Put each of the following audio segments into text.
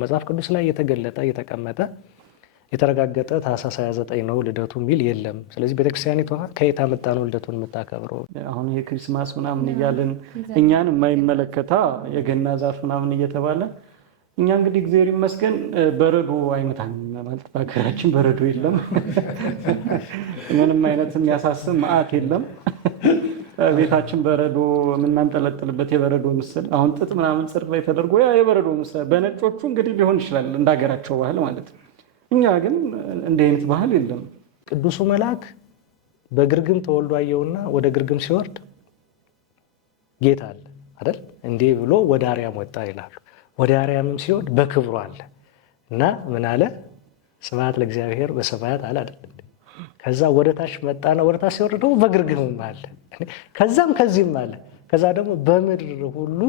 መጽሐፍ ቅዱስ ላይ የተገለጠ የተቀመጠ የተረጋገጠ ታኅሳስ 29 ነው ልደቱ የሚል የለም። ስለዚህ ቤተክርስቲያኒቷ ከየት አመጣ ነው ልደቱን የምታከብረው? አሁን የክሪስማስ ምናምን እያለን እኛን የማይመለከታ የገና ዛፍ ምናምን እየተባለ እኛ እንግዲህ እግዚአብሔር ይመስገን በረዶ አይመታም ማለት በሀገራችን በረዶ የለም። ምንም አይነት የሚያሳስብ መዓት የለም። ቤታችን በረዶ የምናንጠለጥልበት የበረዶ ምስል አሁን ጥጥ ምናምን ጽር ላይ ተደርጎ ያ የበረዶ ምስል በነጮቹ እንግዲህ ሊሆን ይችላል እንደ ሀገራቸው ባህል ማለት ነው። እኛ ግን እንዲህ አይነት ባህል የለም። ቅዱሱ መልአክ በግርግም ተወልዶ አየውና ወደ ግርግም ሲወርድ ጌታ አለ አይደል እንዲህ ብሎ ወደ አርያም ወጣ ይላሉ። ወደ አርያምም ሲወርድ በክብሩ አለ እና ምን አለ? ስብሐት ለእግዚአብሔር በሰማያት አለ አይደል? ከዛ ወደ ታች መጣና ወደ ታች ሲወርድ ደግሞ በግርግምም አለ። ከዛም ከዚህም አለ። ከዛ ደግሞ በምድር ሁሉ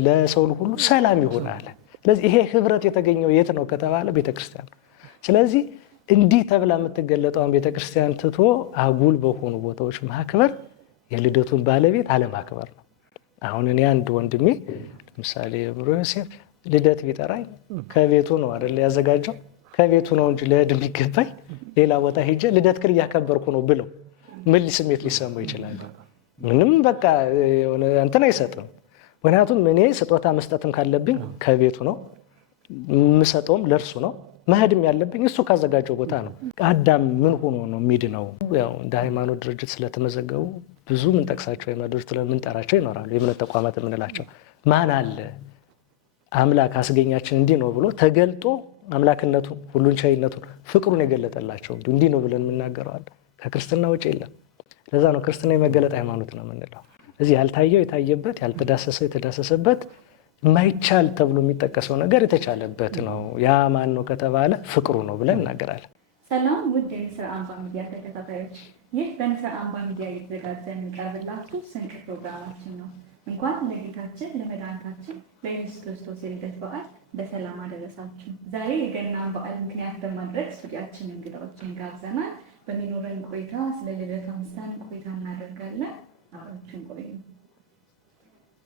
ለሰው ሁሉ ሰላም ይሁን አለ። ስለዚህ ይሄ ህብረት የተገኘው የት ነው ከተባለ ቤተክርስቲያን ነው። ስለዚህ እንዲህ ተብላ የምትገለጠውን ቤተክርስቲያን ትቶ አጉል በሆኑ ቦታዎች ማክበር የልደቱን ባለቤት አለማክበር ነው። አሁን እኔ አንድ ወንድሜ ለምሳሌ ብሮ ዮሴፍ ልደት ቢጠራኝ ከቤቱ ነው አይደል ያዘጋጀው፣ ከቤቱ ነው እንጂ ልሄድ የሚገባኝ ሌላ ቦታ ሄጄ ልደት ክል እያከበርኩ ነው ብለው ምን ስሜት ሊሰማው ይችላል? ምንም በቃ እንትን አይሰጥም። ምክንያቱም እኔ ስጦታ መስጠትም ካለብኝ ከቤቱ ነው የምሰጠውም ለእርሱ ነው። መሄድም ያለብኝ እሱ ካዘጋጀው ቦታ ነው። አዳም ምን ሆኖ ነው የሚድነው? ያው እንደ ሃይማኖት ድርጅት ስለተመዘገቡ ብዙ ምንጠቅሳቸው ሃይማኖት ድርጅት ምንጠራቸው ይኖራሉ። የእምነት ተቋማት የምንላቸው ማን አለ አምላክ አስገኛችን እንዲህ ነው ብሎ ተገልጦ አምላክነቱን ሁሉን ቻይነቱን ፍቅሩን የገለጠላቸው እንዲህ ነው ብለን የምናገረዋል። ከክርስትና ውጭ የለም። ለዛ ነው ክርስትና የመገለጥ ሃይማኖት ነው የምንለው። እዚህ ያልታየው የታየበት፣ ያልተዳሰሰው የተዳሰሰበት፣ የማይቻል ተብሎ የሚጠቀሰው ነገር የተቻለበት ነው። ያ ማን ነው ከተባለ ፍቅሩ ነው ብለን እናገራለን። ሰላም ውድ የንስር አምባ ሚዲያ ተከታታዮች፣ ይህ በንስር አምባ ሚዲያ የተዘጋጀ የሚቀርብላችሁ ስንቅ ፕሮግራማችን ነው። እንኳን ለጌታችን ለመድኃኒታችን ለኢየሱስ ክርስቶስ የልደት በዓል በሰላም አደረሳችሁ። ዛሬ የገናን በዓል ምክንያት በማድረግ ስቱዲያችን እንግዳዎችን ጋብዘናል። በሚኖረን ቆይታ ስለ ልደት አንስተን ቆይታ እናደርጋለን። አብራችሁን ቆዩ።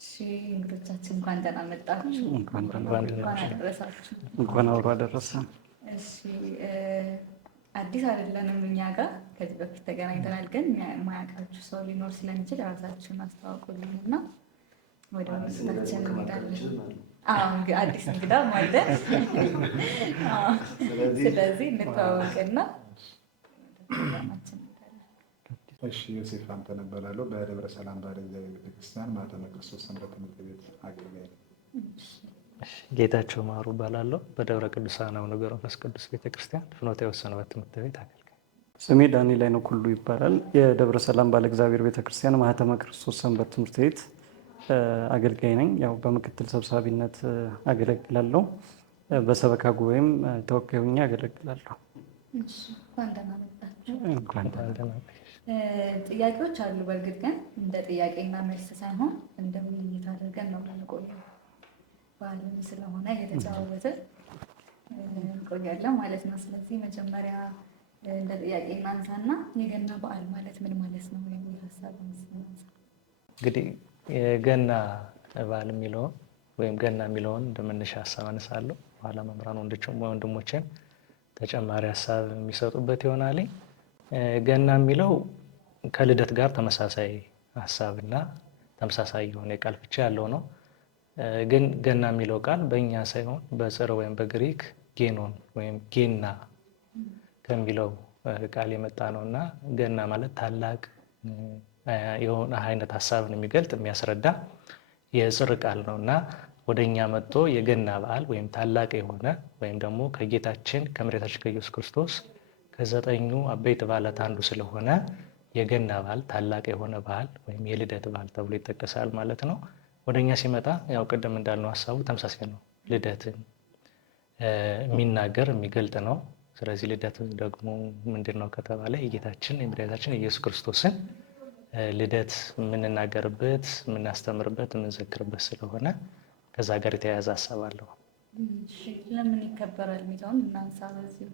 እሺ እንግዶቻችን እንኳን ደህና መጣችሁ። እንኳን አደረሳችሁ። እንኳን አብሮ አደረሰን። እሺ አዲስ አይደለንም እኛ ጋር ከዚህ በፊት ተገናኝተናል፣ ግን የማያውቃችሁ ሰው ሊኖር ስለሚችል ራሳችሁን አስተዋውቁልን እና ወደ ውስጣችን እንሄዳለን። አዲስ እንግዳ ማለት ስለዚህ እንተዋወቅና እሺ ዮሴፍ አንተነህ እባላለሁ። በደብረ ሰላም ባለ እግዚአብሔር ቤተክርስቲያን ማኅተመ ክርስቶስ ሰንበት ትምህርት ቤት አገልጋይ ነኝ። ጌታቸው ማሩ እባላለሁ። በደብረ ቅዱሳን አቡነ ገብረ መንፈስ ቅዱስ ቤተክርስቲያን ፍኖተ ሕይወት ሰንበት ትምህርት ቤት አገልጋይ። ስሜ ዳንኤል አይነው ኩሉ ይባላል። የደብረ ሰላም ባለ እግዚአብሔር ቤተክርስቲያን ማኅተመ ክርስቶስ ሰንበት ትምህርት ቤት አገልጋይ ነኝ። ያው በምክትል ሰብሳቢነት አገለግላለሁ። በሰበካ ጉባኤም ተወካይ ሆኜ አገለግላለሁ። እንኳን ደህና መጣችሁ። እንኳን ደህና ጥያቄዎች አሉ። በእርግጥ ግን እንደ ጥያቄና መልስ ሳይሆን እንደ ውይይት አድርገን ነው የምንቆየው። በዓልም ስለሆነ እየተጨዋወትን እንቆያለን ማለት ነው። ስለዚህ መጀመሪያ እንደ ጥያቄ እናንሳና የገና በዓል ማለት ምን ማለት ነው የሚል ሀሳብ እናንሳ። እንግዲህ የገና በዓል የሚለውን ወይም ገና የሚለውን እንደመነሻ ሀሳብ አነሳለሁ። በኋላ መምህራን ወንድሞቼም ተጨማሪ ሀሳብ የሚሰጡበት ይሆናል። ገና የሚለው ከልደት ጋር ተመሳሳይ ሀሳብና ተመሳሳይ የሆነ የቃል ፍቺ ያለው ነው። ግን ገና የሚለው ቃል በእኛ ሳይሆን በጽር ወይም በግሪክ ጌኖን ወይም ጌና ከሚለው ቃል የመጣ ነው እና ገና ማለት ታላቅ የሆነ አይነት ሀሳብን የሚገልጥ የሚያስረዳ የጽር ቃል ነው እና ወደ እኛ መጥቶ የገና በዓል ወይም ታላቅ የሆነ ወይም ደግሞ ከጌታችን ከመድኃኒታችን ከኢየሱስ ክርስቶስ ከዘጠኙ አበይት በዓላት አንዱ ስለሆነ የገና በዓል ታላቅ የሆነ በዓል ወይም የልደት በዓል ተብሎ ይጠቀሳል ማለት ነው። ወደኛ ሲመጣ ያው ቅድም እንዳልነው ሀሳቡ ተመሳሳይ ነው። ልደትን የሚናገር የሚገልጥ ነው። ስለዚህ ልደት ደግሞ ምንድን ነው ከተባለ የጌታችን የመድኃኒታችን የኢየሱስ ክርስቶስን ልደት የምንናገርበት፣ የምናስተምርበት፣ የምንዘክርበት ስለሆነ ከዛ ጋር የተያያዘ ሀሳብ አለው። ለምን ይከበራል የሚለውን እናንሳ። በዚህ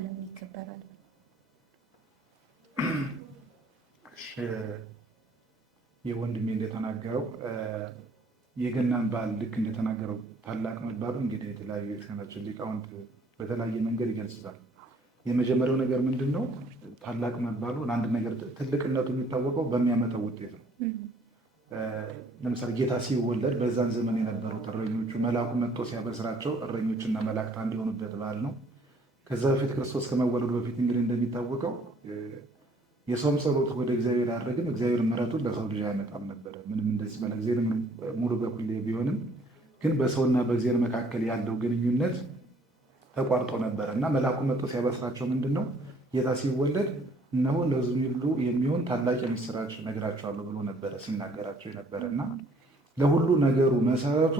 ለምን ይከበራል? የወንድሜ እንደተናገረው የገናን በዓል ልክ እንደተናገረው ታላቅ መባሉ እንግዲህ የተለያዩ የክርስቲያናችን ሊቃውንት በተለያየ መንገድ ይገልጹታል። የመጀመሪያው ነገር ምንድን ነው? ታላቅ መባሉ ለአንድ ነገር ትልቅነቱ የሚታወቀው በሚያመጣው ውጤት ነው። ለምሳሌ ጌታ ሲወለድ በዛን ዘመን የነበሩት እረኞቹ መልአኩ መጥቶ ሲያበስራቸው እረኞችና መላእክት አንድ የሆኑበት በዓል ነው። ከዛ በፊት ክርስቶስ ከመወለዱ በፊት እንግዲህ እንደሚታወቀው የሰውም ጸሎት ወደ እግዚአብሔር አያደርግም፣ እግዚአብሔር ምሕረቱን ለሰው ልጅ አያመጣም ነበረ። ምንም እንደዚህ ባለ ጊዜ ሙሉ በኩል ቢሆንም ግን በሰውና በእግዚአብሔር መካከል ያለው ግንኙነት ተቋርጦ ነበረ እና መልአኩ መጥቶ ሲያበስራቸው ምንድን ነው ጌታ ሲወለድ እነሆ ለሕዝቡ ሁሉ የሚሆን ታላቅ የምስራች እነግራቸዋለሁ ብሎ ነበረ ሲናገራቸው የነበረ እና ለሁሉ ነገሩ መሰረቱ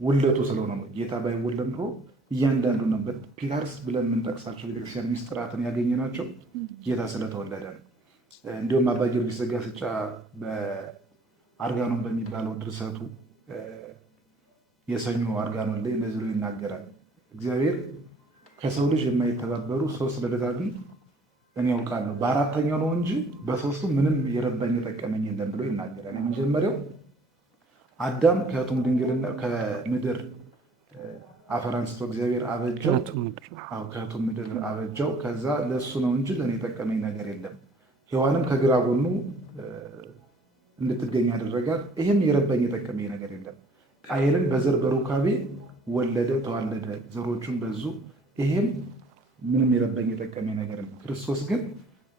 ውልደቱ ስለሆነ ነው። ጌታ ባይወለድ ኖሮ እያንዳንዱ ነበር ፒላርስ ብለን የምንጠቅሳቸው ቤተክርስቲያን ሚስጥራትን ያገኘናቸው ጌታ ስለተወለደ ነው። እንዲሁም አባ ጊዮርጊስ ዘጋስጫ በአርጋኖን በሚባለው ድርሰቱ የሰኞ አርጋኖን ላይ እንደዚህ ብሎ ይናገራል። እግዚአብሔር ከሰው ልጅ የማይተባበሩ ሶስት ልደታትን እኔ ያውቃለሁ፣ በአራተኛው ነው እንጂ በሶስቱ ምንም የረባኝ የጠቀመኝ የለም ብሎ ይናገራል። የመጀመሪያው አዳም ከእቱም ድንግልና ከምድር አፈር አንስቶ እግዚአብሔር አበጀው፣ ከእቱም ምድር አበጀው። ከዛ ለእሱ ነው እንጂ ለእኔ የጠቀመኝ ነገር የለም። ሔዋንም ከግራ ጎኑ እንድትገኝ ያደረጋት፣ ይህም የረባኝ የጠቀመኝ ነገር የለም። ቃየልን በዘር በሩካቤ ወለደ፣ ተዋለደ፣ ዘሮቹን በዙ፣ ይህም ምንም የረባኝ የጠቀመኝ ነገር የለም። ክርስቶስ ግን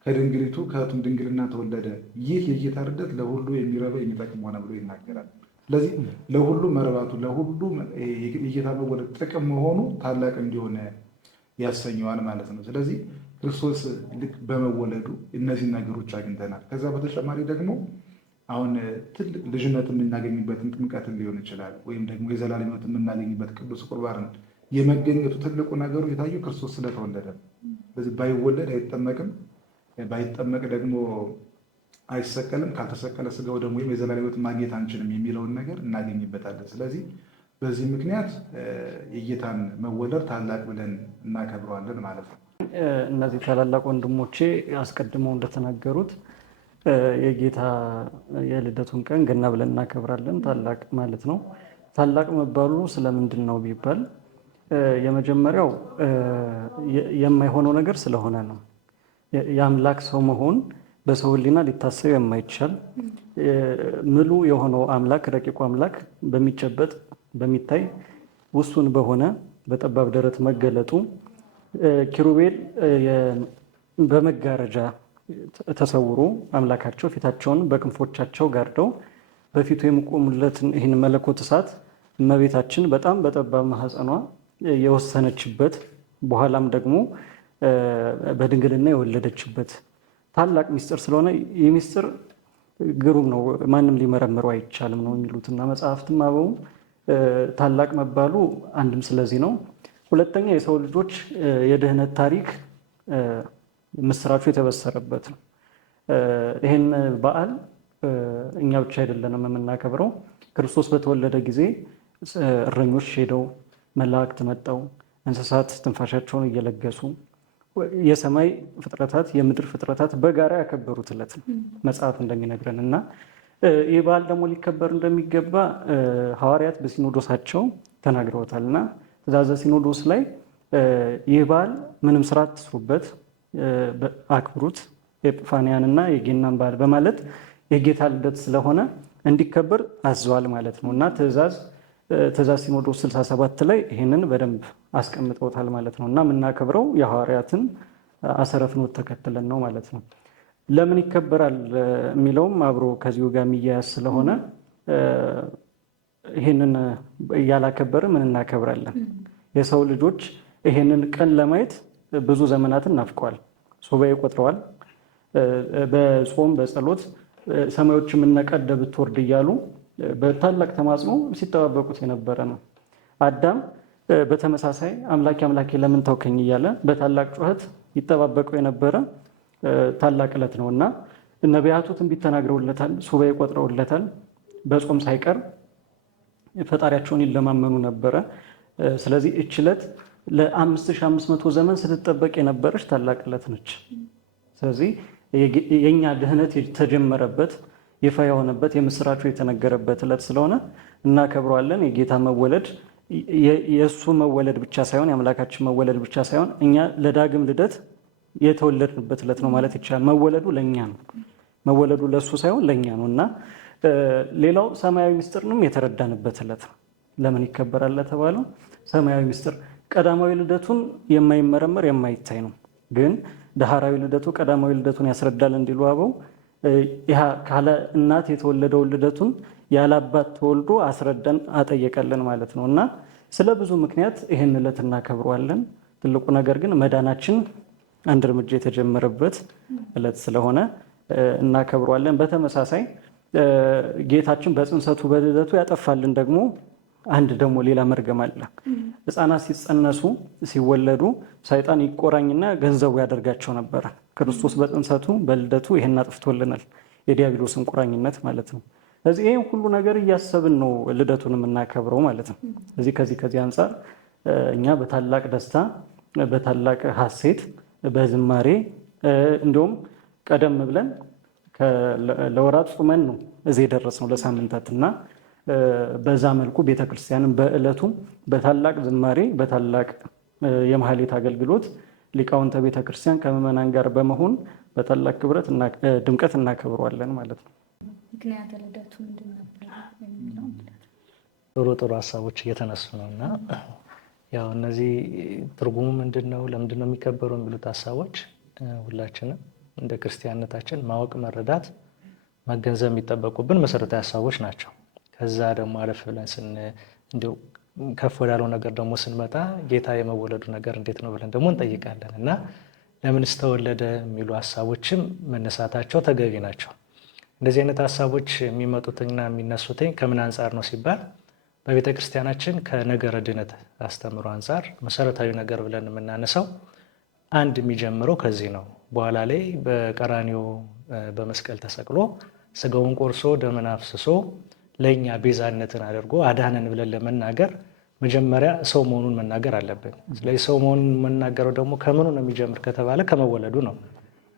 ከድንግሊቱ ከእቱም ድንግልና ተወለደ። ይህ የጌታ ልደት ለሁሉ የሚረባ የሚጠቅም ሆነ ብሎ ይናገራል። ስለዚህ ለሁሉ መርባቱ ለሁሉ የጌታ መወለድ ጥቅም መሆኑ ታላቅ እንዲሆነ ያሰኘዋል ማለት ነው። ስለዚህ ክርስቶስ ልክ በመወለዱ እነዚህን ነገሮች አግኝተናል። ከዛ በተጨማሪ ደግሞ አሁን ትልቅ ልጅነት የምናገኝበትን ጥምቀትን ሊሆን ይችላል፣ ወይም ደግሞ የዘላለም ሕይወት የምናገኝበት ቅዱስ ቁርባንን የመገኘቱ ትልቁ ነገሩ የታየው ክርስቶስ ስለተወለደ። ስለዚህ ባይወለድ አይጠመቅም፣ ባይጠመቅ ደግሞ አይሰቀልም፣ ካልተሰቀለ ስጋው ደግሞ ወይም የዘላለም ሕይወት ማግኘት አንችልም የሚለውን ነገር እናገኝበታለን። ስለዚህ በዚህ ምክንያት የጌታን መወለድ ታላቅ ብለን እናከብረዋለን ማለት ነው። እነዚህ ታላላቅ ወንድሞቼ አስቀድመው እንደተናገሩት የጌታ የልደቱን ቀን ገና ብለን እናከብራለን። ታላቅ ማለት ነው። ታላቅ መባሉ ስለምንድን ነው ቢባል የመጀመሪያው የማይሆነው ነገር ስለሆነ ነው። የአምላክ ሰው መሆን በሰው ሕሊና ሊታሰብ የማይቻል ምሉ የሆነው አምላክ ረቂቁ አምላክ በሚጨበጥ በሚታይ ውሱን በሆነ በጠባብ ደረት መገለጡ ኪሩቤል በመጋረጃ ተሰውሮ አምላካቸው ፊታቸውን በክንፎቻቸው ጋርደው በፊቱ የሚቆሙለትን ይህን መለኮት እሳት እመቤታችን በጣም በጠባብ ማህፀኗ የወሰነችበት በኋላም ደግሞ በድንግልና የወለደችበት ታላቅ ሚስጥር ስለሆነ ይህ ሚስጥር ግሩም ነው፣ ማንም ሊመረምረው አይቻልም ነው የሚሉትና መጽሐፍትም አበው ታላቅ መባሉ አንድም ስለዚህ ነው። ሁለተኛ የሰው ልጆች የድህነት ታሪክ ምስራቹ የተበሰረበት ነው። ይህን በዓል እኛ ብቻ አይደለንም የምናከብረው። ክርስቶስ በተወለደ ጊዜ እረኞች ሄደው፣ መላእክት መጠው፣ እንስሳት ትንፋሻቸውን እየለገሱ የሰማይ ፍጥረታት የምድር ፍጥረታት በጋራ ያከበሩት ዕለት ነው መጽሐፍ እንደሚነግረን እና ይህ በዓል ደግሞ ሊከበር እንደሚገባ ሐዋርያት በሲኖዶሳቸው ተናግረውታል እና ትእዛዘ ሲኖዶስ ላይ ይህ በዓል ምንም ስራ አትስሩበት፣ አክብሩት፣ የኤጲፋንያንና የገናን በዓል በማለት የጌታ ልደት ስለሆነ እንዲከበር አዘዋል ማለት ነው እና ትእዛዝ ሲኖዶስ 67 ላይ ይህንን በደንብ አስቀምጠውታል ማለት ነው እና የምናከብረው የሐዋርያትን አሰረ ፍኖት ተከትለን ነው ማለት ነው። ለምን ይከበራል የሚለውም አብሮ ከዚሁ ጋር የሚያያዝ ስለሆነ ይህንን እያላከበረ ምን እናከብራለን? የሰው ልጆች ይህንን ቀን ለማየት ብዙ ዘመናትን ናፍቀዋል፣ ሱባኤ ቆጥረዋል። በጾም በጸሎት ሰማዮች የምነቀደ ብትወርድ እያሉ በታላቅ ተማጽኖ ሲጠባበቁት የነበረ ነው። አዳም በተመሳሳይ አምላኬ አምላኬ ለምን ተውከኝ እያለ በታላቅ ጩኸት ይጠባበቀው የነበረ ታላቅ ዕለት ነው እና ነቢያቱ ትንቢት ተናግረውለታል፣ ሱባኤ ቆጥረውለታል። በጾም ሳይቀር ፈጣሪያቸውን ይለማመኑ ነበረ። ስለዚህ እች ዕለት ለ5500 ዘመን ስትጠበቅ የነበረች ታላቅ ዕለት ነች። ስለዚህ የእኛ ድህነት የተጀመረበት ይፋ የሆነበት የምስራቹ የተነገረበት ዕለት ስለሆነ እናከብረዋለን። የጌታ መወለድ የእሱ መወለድ ብቻ ሳይሆን የአምላካችን መወለድ ብቻ ሳይሆን እኛ ለዳግም ልደት የተወለድንበት ዕለት ነው ማለት ይቻላል። መወለዱ ለእኛ ነው። መወለዱ ለእሱ ሳይሆን ለእኛ ነው እና ሌላው ሰማያዊ ምስጢርንም የተረዳንበት ዕለት ነው። ለምን ይከበራል ለተባለው ሰማያዊ ምስጢር ቀዳማዊ ልደቱን የማይመረመር የማይታይ ነው። ግን ዳህራዊ ልደቱ ቀዳማዊ ልደቱን ያስረዳል እንዲሉ አበው ካለ እናት የተወለደውን ልደቱን ያለ አባት ተወልዶ አስረዳን አጠየቀልን ማለት ነው እና ስለ ብዙ ምክንያት ይህን ዕለት እናከብረዋለን። ትልቁ ነገር ግን መዳናችን አንድ እርምጃ የተጀመረበት ዕለት ስለሆነ እናከብረዋለን። በተመሳሳይ ጌታችን በጽንሰቱ በልደቱ ያጠፋልን ደግሞ አንድ ደግሞ ሌላ መርገም አለ። ሕፃናት ሲጸነሱ ሲወለዱ ሰይጣን ይቆራኝና ገንዘቡ ያደርጋቸው ነበረ። ክርስቶስ በጽንሰቱ በልደቱ ይሄን አጥፍቶልናል፣ የዲያብሎስን ቁራኝነት ማለት ነው። ስለዚህ ይህን ሁሉ ነገር እያሰብን ነው ልደቱን የምናከብረው ማለት ነው። ከዚህ አንጻር እኛ በታላቅ ደስታ በታላቅ ሐሴት በዝማሬ እንዲሁም ቀደም ብለን ለወራት ጾመን ነው እዚህ የደረስነው ለሳምንታት እና በዛ መልኩ ቤተክርስቲያንን በዕለቱ በታላቅ ዝማሬ በታላቅ የማህሌት አገልግሎት ሊቃውንተ ቤተክርስቲያን ከምዕመናን ጋር በመሆን በታላቅ ክብረት ድምቀት እናከብረዋለን ማለት ነው። ምክንያት ልደቱ ምንድን ነበር የሚለው ጥሩ ሀሳቦች እየተነሱ ነው እና ያው እነዚህ ትርጉሙ ምንድን ነው ለምንድን ነው የሚከበሩ የሚሉት ሀሳቦች ሁላችንም እንደ ክርስቲያንነታችን ማወቅ መረዳት መገንዘብ የሚጠበቁብን መሰረታዊ ሀሳቦች ናቸው። ከዛ ደግሞ አለፍ ብለን እንዲሁ ከፍ ወዳለው ነገር ደግሞ ስንመጣ ጌታ የመወለዱ ነገር እንዴት ነው ብለን ደግሞ እንጠይቃለን እና ለምንስ ተወለደ የሚሉ ሀሳቦችም መነሳታቸው ተገቢ ናቸው። እንደዚህ አይነት ሀሳቦች የሚመጡትና የሚነሱትኝ ከምን አንጻር ነው ሲባል በቤተ ክርስቲያናችን ከነገረ ድነት አስተምሮ አንጻር መሰረታዊ ነገር ብለን የምናነሳው አንድ የሚጀምረው ከዚህ ነው። በኋላ ላይ በቀራንዮ በመስቀል ተሰቅሎ ስጋውን ቆርሶ ደሙን አፍስሶ ለእኛ ቤዛነትን አድርጎ አዳነን ብለን ለመናገር መጀመሪያ ሰው መሆኑን መናገር አለብን። ስለዚህ ሰው መሆኑን መናገረው ደግሞ ከምኑ ነው የሚጀምር ከተባለ ከመወለዱ ነው።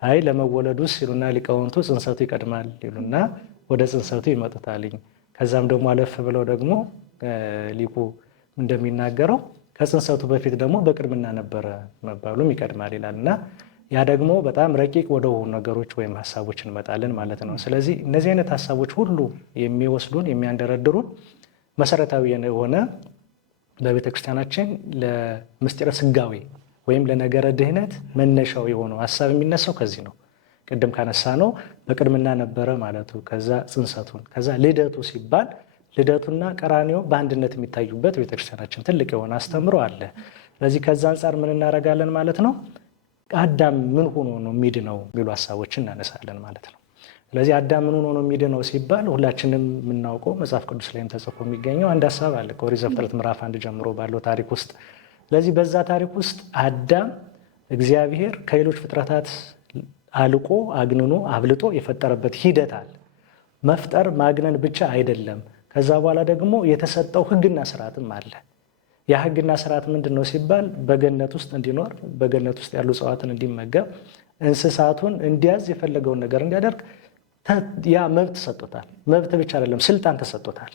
አይ ለመወለዱ ሲሉና ሊቃውንቱ ጽንሰቱ ይቀድማል ይሉና ወደ ጽንሰቱ ይመጡታልኝ። ከዛም ደግሞ አለፍ ብለው ደግሞ ሊቁ እንደሚናገረው ከጽንሰቱ በፊት ደግሞ በቅድምና ነበረ መባሉም ይቀድማል ይላል እና ያ ደግሞ በጣም ረቂቅ ወደሆኑ ነገሮች ወይም ሀሳቦች እንመጣለን ማለት ነው። ስለዚህ እነዚህ አይነት ሀሳቦች ሁሉ የሚወስዱን የሚያንደረድሩን መሰረታዊ የሆነ በቤተክርስቲያናችን ለምስጢረ ስጋዌ ወይም ለነገረ ድህነት መነሻው የሆነው ሀሳብ የሚነሳው ከዚህ ነው። ቅድም ካነሳ ነው በቅድምና ነበረ ማለቱ፣ ከዛ ጽንሰቱን፣ ከዛ ልደቱ ሲባል ልደቱና ቀራንዮ በአንድነት የሚታዩበት ቤተክርስቲያናችን ትልቅ የሆነ አስተምሮ አለ። ስለዚህ ከዛ አንጻር ምን እናደርጋለን ማለት ነው? አዳም ምን ሆኖ ነው የሚድነው የሚሉ ሀሳቦችን እናነሳለን ማለት ነው። ስለዚህ አዳም ምን ሆኖ ነው የሚድነው ሲባል ሁላችንም የምናውቀው መጽሐፍ ቅዱስ ላይም ተጽፎ የሚገኘው አንድ ሀሳብ አለ ከኦሪት ዘፍጥረት ምዕራፍ 1 ጀምሮ ባለው ታሪክ ውስጥ። ስለዚህ በዛ ታሪክ ውስጥ አዳም እግዚአብሔር ከሌሎች ፍጥረታት አልቆ አግንኖ አብልጦ የፈጠረበት ሂደት አለ። መፍጠር ማግነን ብቻ አይደለም። ከዛ በኋላ ደግሞ የተሰጠው ሕግና ስርዓትም አለ። ያ ሕግና ስርዓት ምንድን ነው ሲባል በገነት ውስጥ እንዲኖር፣ በገነት ውስጥ ያሉ እጽዋትን እንዲመገብ፣ እንስሳቱን እንዲያዝ፣ የፈለገውን ነገር እንዲያደርግ ያ መብት ተሰጥቶታል። መብት ብቻ አይደለም ስልጣን ተሰጥቶታል።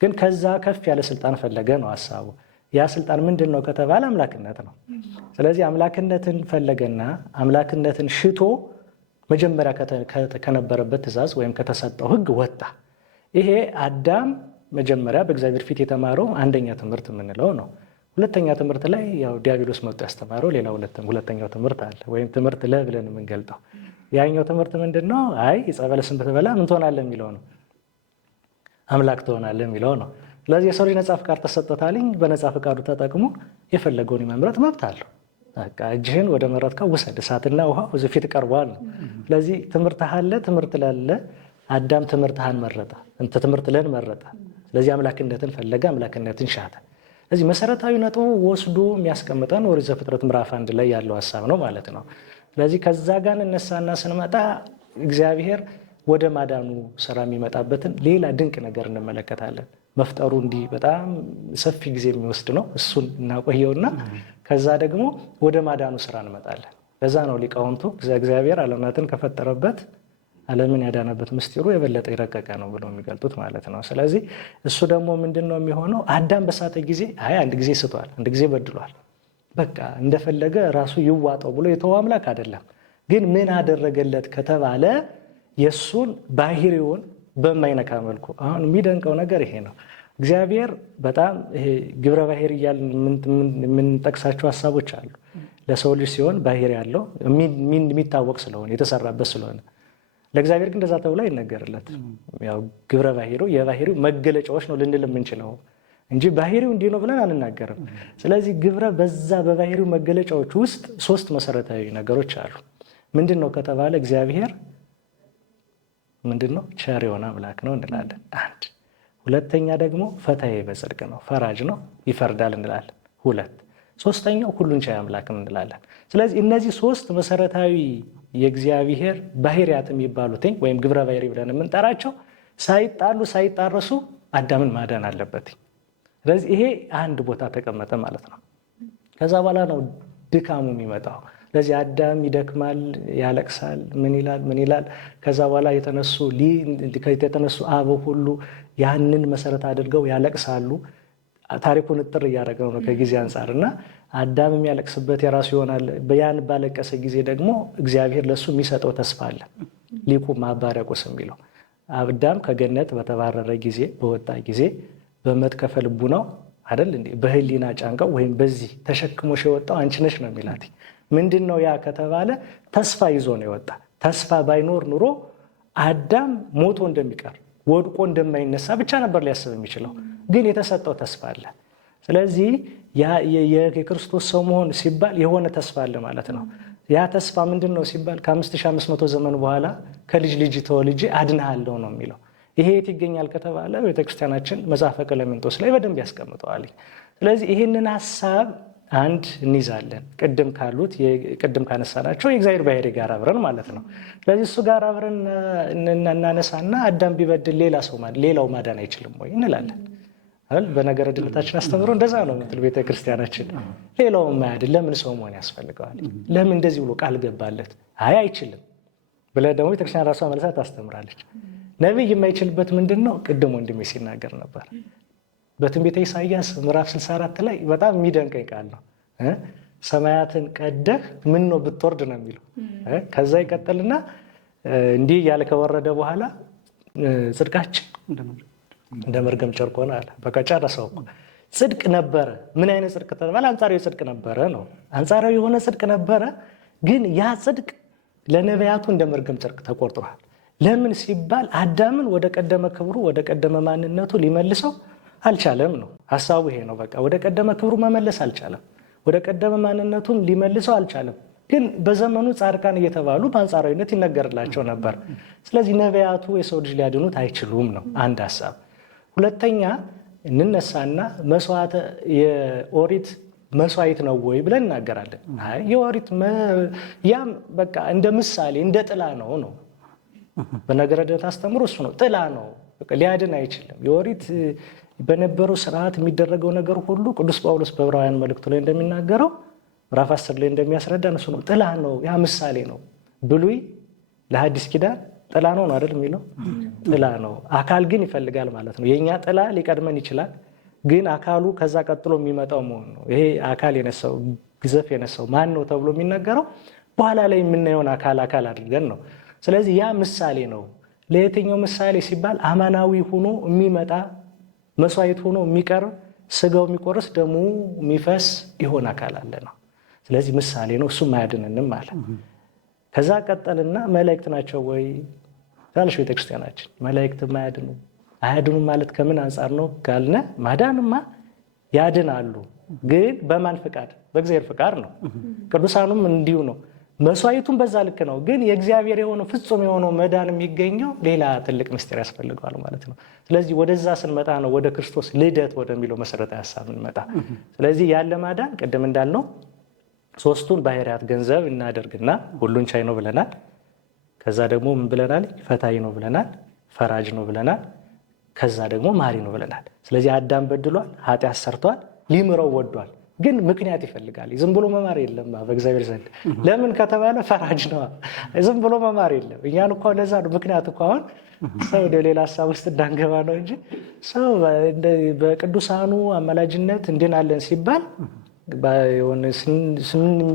ግን ከዛ ከፍ ያለ ስልጣን ፈለገ ነው ሀሳቡ። ያ ስልጣን ምንድን ነው ከተባለ አምላክነት ነው። ስለዚህ አምላክነትን ፈለገና አምላክነትን ሽቶ መጀመሪያ ከነበረበት ትእዛዝ ወይም ከተሰጠው ሕግ ወጣ። ይሄ አዳም መጀመሪያ በእግዚአብሔር ፊት የተማረው አንደኛ ትምህርት የምንለው ነው። ሁለተኛ ትምህርት ላይ ያው ዲያብሎስ መጥቶ ያስተማረው ሌላ ሁለተኛው ትምህርት አለ፣ ወይም ትምህርት ለ ብለን የምንገልጠው። ያኛው ትምህርት ምንድን ነው? አይ ዕፀ በለስን ብትበላ ምን ትሆናለህ የሚለው ነው። አምላክ ትሆናለህ የሚለው ነው። ስለዚህ የሰው ልጅ ነጻ ፍቃድ ተሰጥቶታልኝ። በነጻ ፍቃዱ ተጠቅሞ የፈለገውን የመምረጥ መብት አለው። በቃ እጅህን ወደ መረጥከው ውሰድ፣ እሳትና ውሃ እዚህ ፊት ቀርቧል ነው። ስለዚህ ትምህርት አለ፣ ትምህርት ላለ አዳም ትምህርትህን መረጠ፣ እንተ ትምህርት ለን መረጠ። ስለዚህ አምላክነትን ፈለገ፣ አምላክነትን ሻተ። ስለዚህ መሰረታዊ ነጥቡ ወስዶ የሚያስቀምጠን ኦሪት ዘፍጥረት ምዕራፍ 1 ላይ ያለው ሀሳብ ነው ማለት ነው። ስለዚህ ከዛ ጋር እነሳና ስንመጣ እግዚአብሔር ወደ ማዳኑ ስራ የሚመጣበትን ሌላ ድንቅ ነገር እንመለከታለን። መፍጠሩ እንዲህ በጣም ሰፊ ጊዜ የሚወስድ ነው። እሱን እናቆየውና ከዛ ደግሞ ወደ ማዳኑ ስራ እንመጣለን። ለዛ ነው ሊቃውንቱ እግዚአብሔር ዓለማትን ከፈጠረበት ዓለምን ያዳነበት ምስጢሩ የበለጠ የረቀቀ ነው ብሎ የሚገልጡት ማለት ነው። ስለዚህ እሱ ደግሞ ምንድን ነው የሚሆነው? አዳም በሳተ ጊዜ አንድ ጊዜ ስቷል፣ አንድ ጊዜ በድሏል፣ በቃ እንደፈለገ ራሱ ይዋጠው ብሎ የተወው አምላክ አይደለም። ግን ምን አደረገለት ከተባለ የእሱን ባህሪውን በማይነካ መልኩ። አሁን የሚደንቀው ነገር ይሄ ነው። እግዚአብሔር በጣም ይሄ ግብረ ባህሪ እያልን የምንጠቅሳቸው ሀሳቦች አሉ። ለሰው ልጅ ሲሆን ባህሪ ያለው የሚታወቅ ስለሆነ የተሰራበት ስለሆነ፣ ለእግዚአብሔር ግን እንደዛ ተብሎ አይነገርለት። ያው ግብረ ባህሪው የባህሪው መገለጫዎች ነው ልንል የምንችለው እንጂ ባህሪው እንዲህ ነው ብለን አንናገርም። ስለዚህ በዛ በባህሪው መገለጫዎች ውስጥ 3 መሰረታዊ ነገሮች አሉ። ምንድን ነው ከተባለ እግዚአብሔር ምንድን ነው? ቸር የሆነ አምላክ ነው እንላለን። አንድ ሁለተኛ ደግሞ ፈታዬ በጽድቅ ነው፣ ፈራጅ ነው፣ ይፈርዳል እንላለን። 2 ሶስተኛው ሁሉን ቻይ አምላክ እንላለን። ስለዚህ እነዚህ 3 መሰረታዊ የእግዚአብሔር ባህሪያት የሚባሉትኝ ወይም ግብረ ባህሪ ብለን የምንጠራቸው ሳይጣሉ ሳይጣረሱ አዳምን ማዳን አለበት። ስለዚህ ይሄ አንድ ቦታ ተቀመጠ ማለት ነው። ከዛ በኋላ ነው ድካሙ የሚመጣው። ስለዚህ አዳም ይደክማል፣ ያለቅሳል፣ ምን ይላል። ከዛ በኋላ የተነሱ አበው ሁሉ ያንን መሰረት አድርገው ያለቅሳሉ። ታሪኩን እጥር እያደረገው ነው ከጊዜ አንጻር እና አዳም የሚያለቅስበት የራሱ ይሆናል። ያን ባለቀሰ ጊዜ ደግሞ እግዚአብሔር ለሱ የሚሰጠው ተስፋ አለ። ሊቁ ማባረቁስ የሚለው አዳም ከገነት በተባረረ ጊዜ በወጣ ጊዜ በመትከፈ ልቡናው አይደል እንዴ በህሊና ጫንቀው ወይም በዚህ ተሸክሞሽ የወጣው አንቺ ነሽ ነው የሚላት። ምንድን ነው ያ ከተባለ ተስፋ ይዞ ነው የወጣ። ተስፋ ባይኖር ኑሮ አዳም ሞቶ እንደሚቀር ወድቆ እንደማይነሳ ብቻ ነበር ሊያስብ የሚችለው። ግን የተሰጠው ተስፋ አለ። ስለዚህ የክርስቶስ ሰው መሆን ሲባል የሆነ ተስፋ አለ ማለት ነው። ያ ተስፋ ምንድን ነው ሲባል ከ5500 ዘመን በኋላ ከልጅ ልጅ ተወልጄ አድንሃለሁ ነው የሚለው። ይሄ የት ይገኛል ከተባለ ቤተክርስቲያናችን መጽሐፈ ቀለሜንጦስ ላይ በደንብ ያስቀምጠዋል። ስለዚህ ይህንን ሀሳብ አንድ እንይዛለን። ቅድም ካነሳናቸው የእግዚአብሔር ባህሪ ጋር አብረን ማለት ነው። ስለዚህ እሱ ጋር አብረን እናነሳና አዳም ቢበድል ሌላው ማዳን አይችልም ወይ እንላለን። በነገረ ድነታችን አስተምሮ እንደዛ ነው የምትል ቤተክርስቲያናችን። ሌላው ማያድን ለምን ሰው መሆን ያስፈልገዋል? ለምን እንደዚህ ብሎ ቃል ገባለት? አይችልም ብለህ ደግሞ ቤተክርስቲያን ራሷ መልሳ ታስተምራለች። ነቢይ የማይችልበት ምንድን ነው? ቅድም ወንድሜ ሲናገር ነበር። በትንቢተ ኢሳይያስ ምዕራፍ 64 ላይ በጣም የሚደንቀኝ ቃል ነው። ሰማያትን ቀደህ ምን ነው ብትወርድ ነው የሚለው። ከዛ ይቀጥልና እንዲህ እያለ ከወረደ በኋላ ጽድቃችን እንደ መርገም ጨርቅ ሆነ አለ። በቃ ጨረሰው። ጽድቅ ነበረ። ምን አይነት ጽድቅ ተባለ? አንጻራዊ ጽድቅ ነበረ ነው። አንጻራዊ የሆነ ጽድቅ ነበረ፣ ግን ያ ጽድቅ ለነቢያቱ እንደ መርገም ጨርቅ ተቆርጧል። ለምን ሲባል አዳምን ወደ ቀደመ ክብሩ ወደ ቀደመ ማንነቱ ሊመልሰው አልቻለም ነው ሐሳቡ። ይሄ ነው በቃ ወደ ቀደመ ክብሩ መመለስ አልቻለም፣ ወደ ቀደመ ማንነቱም ሊመልሰው አልቻለም። ግን በዘመኑ ጻድቃን እየተባሉ በአንጻራዊነት ይነገርላቸው ነበር። ስለዚህ ነቢያቱ የሰው ልጅ ሊያድኑት አይችሉም ነው አንድ ሐሳብ። ሁለተኛ እንነሳና የኦሪት መስዋዕት ነው ወይ ብለን እናገራለን። የኦሪት ያም በቃ እንደ ምሳሌ እንደ ጥላ ነው። በነገረ ድነት አስተምሮ እሱ ነው፣ ጥላ ነው፣ ሊያድን አይችልም። የኦሪት በነበረው ስርዓት የሚደረገው ነገር ሁሉ ቅዱስ ጳውሎስ በዕብራውያን መልእክቱ ላይ እንደሚናገረው ምዕራፍ 10 ላይ እንደሚያስረዳን እሱ ነው፣ ጥላ ነው፣ ያ ምሳሌ ነው። ብሉይ ለሐዲስ ኪዳን ጥላ ነው አይደል የሚለው? ጥላ ነው። አካል ግን ይፈልጋል ማለት ነው። የኛ ጥላ ሊቀድመን ይችላል፣ ግን አካሉ ከዛ ቀጥሎ የሚመጣው መሆን ነው። ይሄ አካል የነሳው ግዘፍ የነሳው ማን ነው ተብሎ የሚነገረው በኋላ ላይ የምናየውን አካል አድርገን ነው። ስለዚህ ያ ምሳሌ ነው። ለየትኛው ምሳሌ ሲባል አማናዊ ሆኖ የሚመጣ መስዋዕት ሆኖ የሚቀርብ ስጋው የሚቆርስ ደሙ የሚፈስ ይሆን አካል አለ ነው። ስለዚህ ምሳሌ ነው፣ እሱም አያድንንም አለ። ከዛ ቀጠልና መላእክት ናቸው ወይ ታልሽ ቤተክርስቲያናችን መላእክት አያድኑም ማለት ከምን አንጻር ነው ካልነ ማዳንማ ያድናሉ፣ ግን በማን ፍቃድ? በእግዚአብሔር ፍቃድ ነው። ቅዱሳኑም እንዲሁ ነው። መስዋዕቱም በዛ ልክ ነው። ግን የእግዚአብሔር የሆነው ፍጹም የሆነው መዳን የሚገኘው ሌላ ትልቅ ምስጢር ያስፈልገዋል ማለት ነው። ስለዚህ ወደዛ ስንመጣ ነው ወደ ክርስቶስ ልደት ወደሚለው መሰረታዊ ሐሳብ እንመጣ። ስለዚህ ያለ ማዳን ቅድም እንዳልነው 3ቱን ባህሪያት ገንዘብ እናደርግና ሁሉን ቻይ ነው ብለናል። ከዛ ደግሞ ምን ብለናል? ፈታኝ ነው ብለናል፣ ፈራጅ ነው ብለናል፣ ከዛ ደግሞ ማሪ ነው ብለናል። ስለዚህ አዳም በድሏል፣ ኃጢአት ሰርቷል፣ ሊምረው ወዷል። ግን ምክንያት ይፈልጋል። ዝም ብሎ መማር የለም በእግዚአብሔር ዘንድ። ለምን ከተባለ ፈራጅ ነው። ዝም ብሎ መማር የለም። እኛን እኮ ለዛ ነው ምክንያት እኮ አሁን ሰው ወደ ሌላ ሀሳብ ውስጥ እንዳንገባ ነው እንጂ ሰው በቅዱሳኑ አማላጅነት እንድናለን ሲባል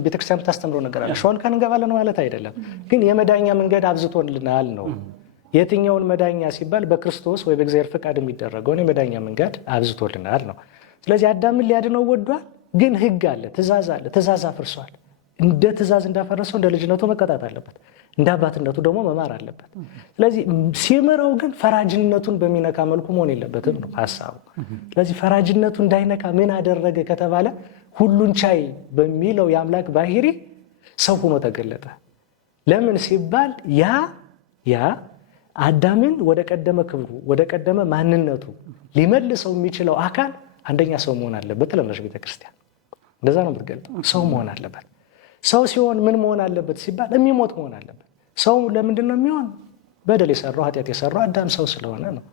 ቤተክርስቲያን የምታስተምረው ነገር አለ። ሾልከን እንገባለን ማለት አይደለም፣ ግን የመዳኛ መንገድ አብዝቶልናል ነው። የትኛውን መዳኛ ሲባል በክርስቶስ ወይ በእግዚአብሔር ፈቃድ የሚደረገውን የመዳኛ መንገድ አብዝቶልናል ነው። ስለዚህ አዳምን ሊያድነው ወዷል፣ ግን ሕግ አለ፣ ትእዛዝ አለ። ትእዛዝ አፍርሷል። እንደ ትእዛዝ እንዳፈረሰው እንደ ልጅነቱ መቀጣት አለበት፣ እንደ አባትነቱ ደግሞ መማር አለበት። ስለዚህ ሲምረው ግን ፈራጅነቱን በሚነካ መልኩ መሆን የለበትም ነው ሀሳቡ። ስለዚህ ፈራጅነቱ እንዳይነካ ምን አደረገ ከተባለ ሁሉን ቻይ በሚለው የአምላክ ባህሪ ሰው ሆኖ ተገለጠ። ለምን ሲባል ያ አዳምን ወደ ቀደመ ክብሩ ወደ ቀደመ ማንነቱ ሊመልሰው የሚችለው አካል አንደኛ ሰው መሆን አለበት ትላለች ቤተክርስቲያን። እንደዛ ነው የምትገልጠው። ሰው መሆን አለበት። ሰው ሲሆን ምን መሆን አለበት ሲባል የሚሞት መሆን አለበት። ሰው ለምንድን ነው የሚሆን? በደል የሰራው ኃጢአት የሰራው አዳም ሰው ስለሆነ ነው።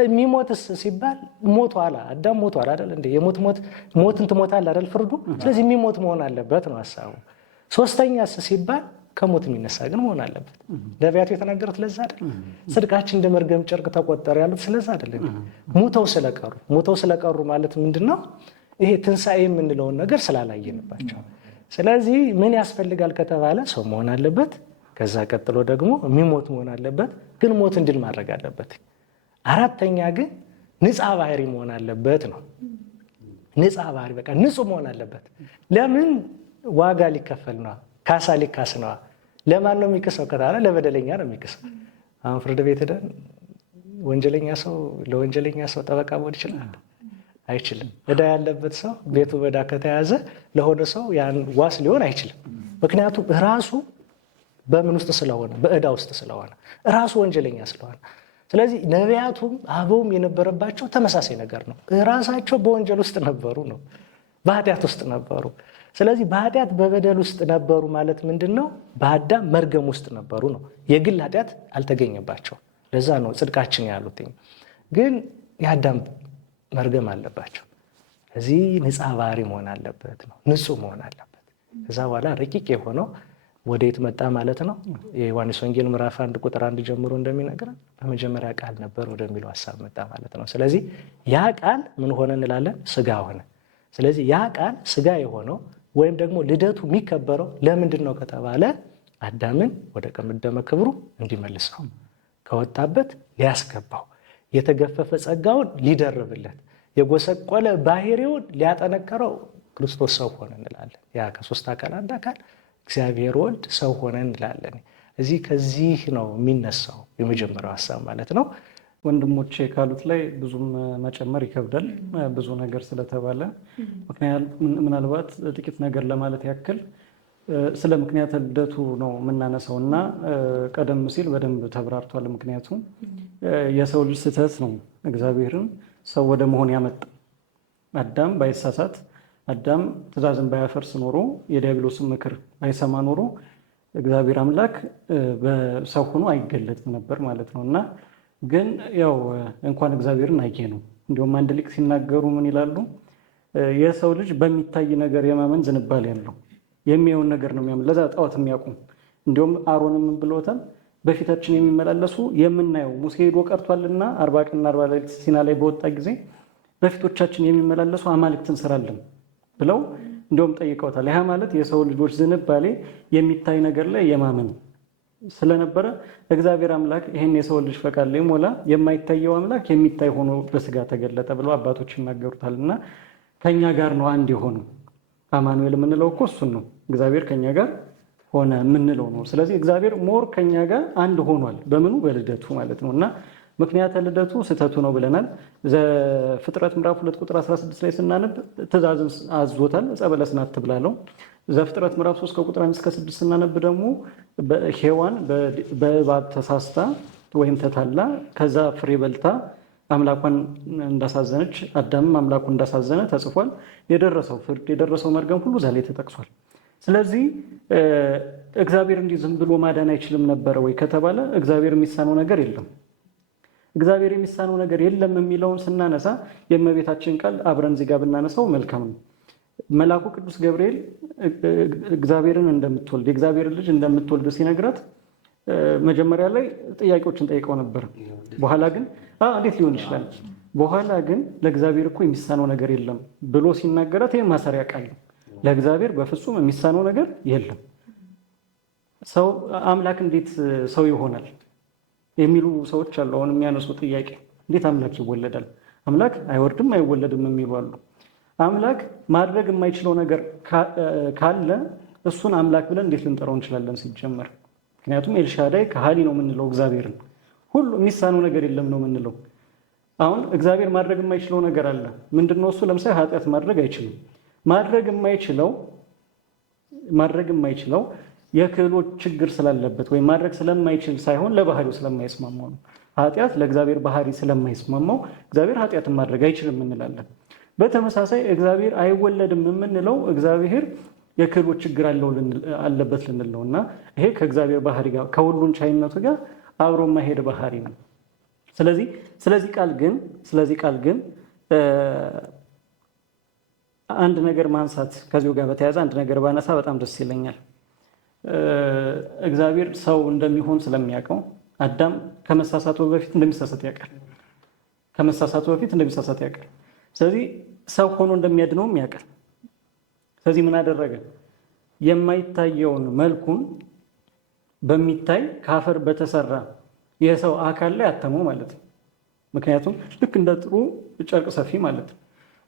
የሚሞትስ ሲባል ሞቷል፣ አዳም ሞቷል አይደል እንዴ? ሞትን ትሞታለህ አይደል ፍርዱ። ስለዚህ የሚሞት መሆን አለበት ነው ሐሳቡ። ሶስተኛስ ሲባል ከሞት የሚነሳ ግን መሆን አለበት። ነቢያቱ የተናገሩት ለዛ አይደል? ጽድቃችን እንደ መርገም ጨርቅ ተቆጠረ ያሉት ስለዛ አይደል? ሙተው ስለቀሩ ማለት ምንድነው? ይሄ ትንሣኤ የምንለውን ነገር ስላላየንባቸው። ስለዚህ ምን ያስፈልጋል ከተባለ ሰው መሆን አለበት። ከዛ ቀጥሎ ደግሞ የሚሞት መሆን አለበት፣ ግን ሞት እንድል ማድረግ አለበት። አራተኛ ግን ንጻ ባህሪ መሆን አለበት ነው። ንጻ ባህሪ በቃ ንጹህ መሆን አለበት። ለምን? ዋጋ ሊከፈል ነው፣ ካሳ ሊካስ ነው። ለማን ነው የሚክሰው ከተባለ ለበደለኛ ነው የሚክሰው። አሁን ፍርድ ቤት ሄደን ለወንጀለኛ ሰው ጠበቃ መሆን ይችላል? አይችልም። ዕዳ ያለበት ሰው ቤቱ በዕዳ ከተያዘ ለሆነ ሰው ያን ዋስ ሊሆን አይችልም። ምክንያቱም ራሱ በምን ውስጥ ስለሆነ፣ በዕዳ ውስጥ ስለሆነ፣ ራሱ ወንጀለኛ ስለሆነ። ስለዚህ ነቢያቱም አበውም የነበረባቸው ተመሳሳይ ነገር ነው። ራሳቸው በወንጀል ውስጥ ነበሩ ነው፣ በኃጢአት ውስጥ ነበሩ። ስለዚህ በኃጢአት በበደል ውስጥ ነበሩ ማለት ምንድን ነው? በአዳም መርገም ውስጥ ነበሩ ነው። የግል ኃጢአት አልተገኘባቸው። ለዛ ነው ጽድቃችን ያሉት። ግን የአዳም መርገም አለባቸው። እዚህ ንጻ ባህሪ መሆን አለበት ነው፣ ንጹህ መሆን አለበት። ከዛ በኋላ ረቂቅ የሆነው ወዴት መጣ ማለት ነው? የዮሐንስ ወንጌል ምዕራፍ 1 ቁጥር 1 ጀምሮ እንደሚነግረን በመጀመሪያ ቃል ነበር ወደሚለው ሐሳብ መጣ ማለት ነው። ስለዚህ ያ ቃል ምን ሆነ እንላለን? ስጋ ሆነ። ስለዚህ ያ ቃል ስጋ የሆነው ወይም ደግሞ ልደቱ የሚከበረው ለምንድን ነው ከተባለ አዳምን ወደ ቀደመ ክብሩ እንዲመልሰው፣ ከወጣበት ሊያስገባው፣ የተገፈፈ ጸጋውን ሊደርብለት፣ የጎሰቆለ ባህሪውን ሊያጠነከረው ክርስቶስ ሰው ሆነ እንላለን። ያ ከሶስት አካል አንድ አካል እግዚአብሔር ወልድ ሰው ሆነ እንላለን። ከዚህ ነው የሚነሳው የመጀመሪያው ሐሳብ ማለት ነው። ወንድሞቼ ካሉት ላይ ብዙም መጨመር ይከብዳል፣ ብዙ ነገር ስለተባለ። ምናልባት ጥቂት ነገር ለማለት ያክል ስለ ምክንያተ ልደቱ ነው የምናነሳው እና ቀደም ሲል በደንብ ተብራርቷል። ምክንያቱ የሰው ልጅ ስህተት ነው እግዚአብሔርን ሰው ወደ መሆን ያመጣ። አዳም ባይሳሳት፣ አዳም ትእዛዝን ባያፈርስ ኖሮ፣ የዲያብሎስን ምክር ባይሰማ ኖሮ እግዚአብሔር አምላክ በሰው ሆኖ አይገለጥም ነበር ማለት ነው። እና ግን ያው እንኳን እግዚአብሔርን አየ ነው። እንዲሁም አንድ ሊቅ ሲናገሩ ምን ይላሉ? የሰው ልጅ በሚታይ ነገር የማመን ዝንባሌ ያለው የሚያውን ነገር ነው የሚያምን። ለዛ ጣዖት የሚያውቁም እንዲሁም አሮንም ብሎታል፣ በፊታችን የሚመላለሱ የምናየው ሙሴ ሄዶ ቀርቷልና 40 ቀንና 40 ሌሊት ሲና ላይ በወጣ ጊዜ በፊቶቻችን የሚመላለሱ አማልክት እንሰራለን ብለው እንዲሁም ጠይቀውታል። ያ ማለት የሰው ልጆች ዝንባሌ የሚታይ ነገር ላይ የማመን ስለነበረ እግዚአብሔር አምላክ ይህን የሰው ልጅ ፈቃድ ላይ ሞላ፣ የማይታየው አምላክ የሚታይ ሆኖ በስጋ ተገለጠ ብለው አባቶች ይናገሩታል። እና ከኛ ጋር ነው አንድ የሆነው። አማኑኤል የምንለው እኮ እሱን ነው። እግዚአብሔር ከኛ ጋር ሆነ የምንለው ነው። ስለዚህ እግዚአብሔር ሞር ከኛ ጋር አንድ ሆኗል። በምኑ? በልደቱ ማለት ነው። እና ምክንያተ ልደቱ ስህተቱ ነው ብለናል። ዘፍጥረት ምዕራፍ 2 ቁጥር 16 ላይ ስናነብ ትእዛዝን አዞታል፣ ዕፀ በለስን አትብላ አለው። ዘፍጥረት ምዕራፍ 3 ከቁጥር 5 እስከ 6 ስናነብ ደግሞ ሔዋን በእባብ ተሳስታ ወይም ተታላ ከዛ ፍሬ በልታ አምላኳን እንዳሳዘነች፣ አዳምም አምላኩን እንዳሳዘነ ተጽፏል። የደረሰው ፍርድ የደረሰው መርገም ሁሉ እዛ ላይ ተጠቅሷል። ስለዚህ እግዚአብሔር እንዲህ ዝም ብሎ ማዳን አይችልም ነበረ ወይ ከተባለ እግዚአብሔር የሚሳነው ነገር የለም። እግዚአብሔር የሚሳነው ነገር የለም የሚለውን ስናነሳ የእመቤታችን ቃል አብረን እዚህ ጋር ብናነሳው መልካም ነው። መልአኩ ቅዱስ ገብርኤል እግዚአብሔርን እንደምትወልድ የእግዚአብሔር ልጅ እንደምትወልድ ሲነግራት መጀመሪያ ላይ ጥያቄዎችን ጠይቀው ነበር። በኋላ ግን እንዴት ሊሆን ይችላል? በኋላ ግን ለእግዚአብሔር እኮ የሚሳነው ነገር የለም ብሎ ሲናገራት ይህ ማሰሪያ ቃል ነው። ለእግዚአብሔር በፍጹም የሚሳነው ነገር የለም። ሰው አምላክ እንዴት ሰው ይሆናል የሚሉ ሰዎች አሉ። አሁን የሚያነሱ ጥያቄ እንዴት አምላክ ይወለዳል? አምላክ አይወርድም አይወለድም የሚሉ አሉ። አምላክ ማድረግ የማይችለው ነገር ካለ እሱን አምላክ ብለን እንዴት ልንጠራው እንችላለን ሲጀመር? ምክንያቱም ኤልሻዳይ ከሃሊ ነው የምንለው እግዚአብሔርን። ሁሉ የሚሳነው ነገር የለም ነው የምንለው። አሁን እግዚአብሔር ማድረግ የማይችለው ነገር አለ። ምንድነው እሱ? ለምሳሌ ኃጢአት ማድረግ አይችልም። ማድረግ የማይችለው የክህሎት ችግር ስላለበት ወይም ማድረግ ስለማይችል ሳይሆን ለባህሪው ስለማይስማማው ነው። ኃጢአት ለእግዚአብሔር ባህሪ ስለማይስማማው እግዚአብሔር ኃጢአትን ማድረግ አይችልም እንላለን። በተመሳሳይ እግዚአብሔር አይወለድም የምንለው እግዚአብሔር የክህሎት ችግር አለበት ልንል ነው እና ይሄ ከእግዚአብሔር ባህሪ ጋር ከሁሉን ቻይነቱ ጋር አብሮ ማሄድ ባህሪ ነው። ስለዚህ ቃል ግን አንድ ነገር ማንሳት ከዚሁ ጋር በተያያዘ አንድ ነገር ባነሳ በጣም ደስ ይለኛል። እግዚአብሔር ሰው እንደሚሆን ስለሚያውቀው አዳም ከመሳሳቱ በፊት እንደሚሳሳት ያውቃል። ስለዚህ ሰው ሆኖ እንደሚያድነውም ያውቃል። ስለዚህ ምን አደረገ? የማይታየውን መልኩን በሚታይ ከአፈር በተሰራ የሰው አካል ላይ አተመው ማለት ነው። ምክንያቱም ልክ እንደ ጥሩ ጨርቅ ሰፊ ማለት ነው።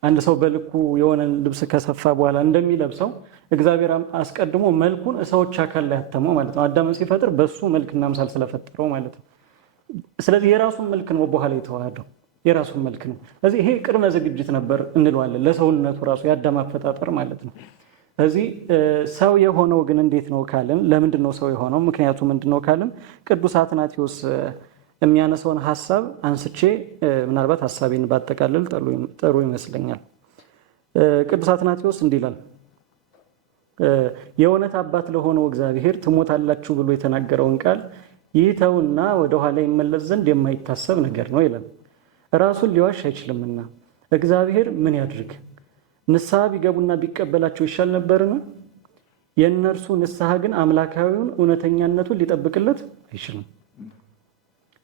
አንድ ሰው በልኩ የሆነ ልብስ ከሰፋ በኋላ እንደሚለብሰው እግዚአብሔር አስቀድሞ መልኩን ሰዎች አካል ላይ አተመው ማለት ነው። አዳምን ሲፈጥር በሱ መልክና ምሳል ስለፈጠረው ማለት ነው። ስለዚህ የራሱን መልክ ነው በኋላ የተዋሃደው፣ የራሱን መልክ ነው። ስለዚህ ይሄ ቅድመ ዝግጅት ነበር እንለዋለን ለሰውነቱ ራሱ የአዳም አፈጣጠር ማለት ነው። ስለዚህ ሰው የሆነው ግን እንዴት ነው ካልን፣ ለምንድን ነው ሰው የሆነው? ምክንያቱ ምንድን ነው ካልን ቅዱስ አትናቴዎስ የሚያነሳውን ሀሳብ አንስቼ ምናልባት ሀሳቤን ባጠቃልል ጥሩ ይመስለኛል። ቅዱስ አትናቴዎስ እንዲህ ይላል፣ የእውነት አባት ለሆነው እግዚአብሔር ትሞታላችሁ ብሎ የተናገረውን ቃል ይተውና ወደኋላ ይመለስ ዘንድ የማይታሰብ ነገር ነው ይላል። ራሱን ሊዋሽ አይችልምና እግዚአብሔር ምን ያድርግ? ንስሐ ቢገቡና ቢቀበላቸው ይሻል ነበርን? የእነርሱ ንስሐ ግን አምላካዊውን እውነተኛነቱን ሊጠብቅለት አይችልም።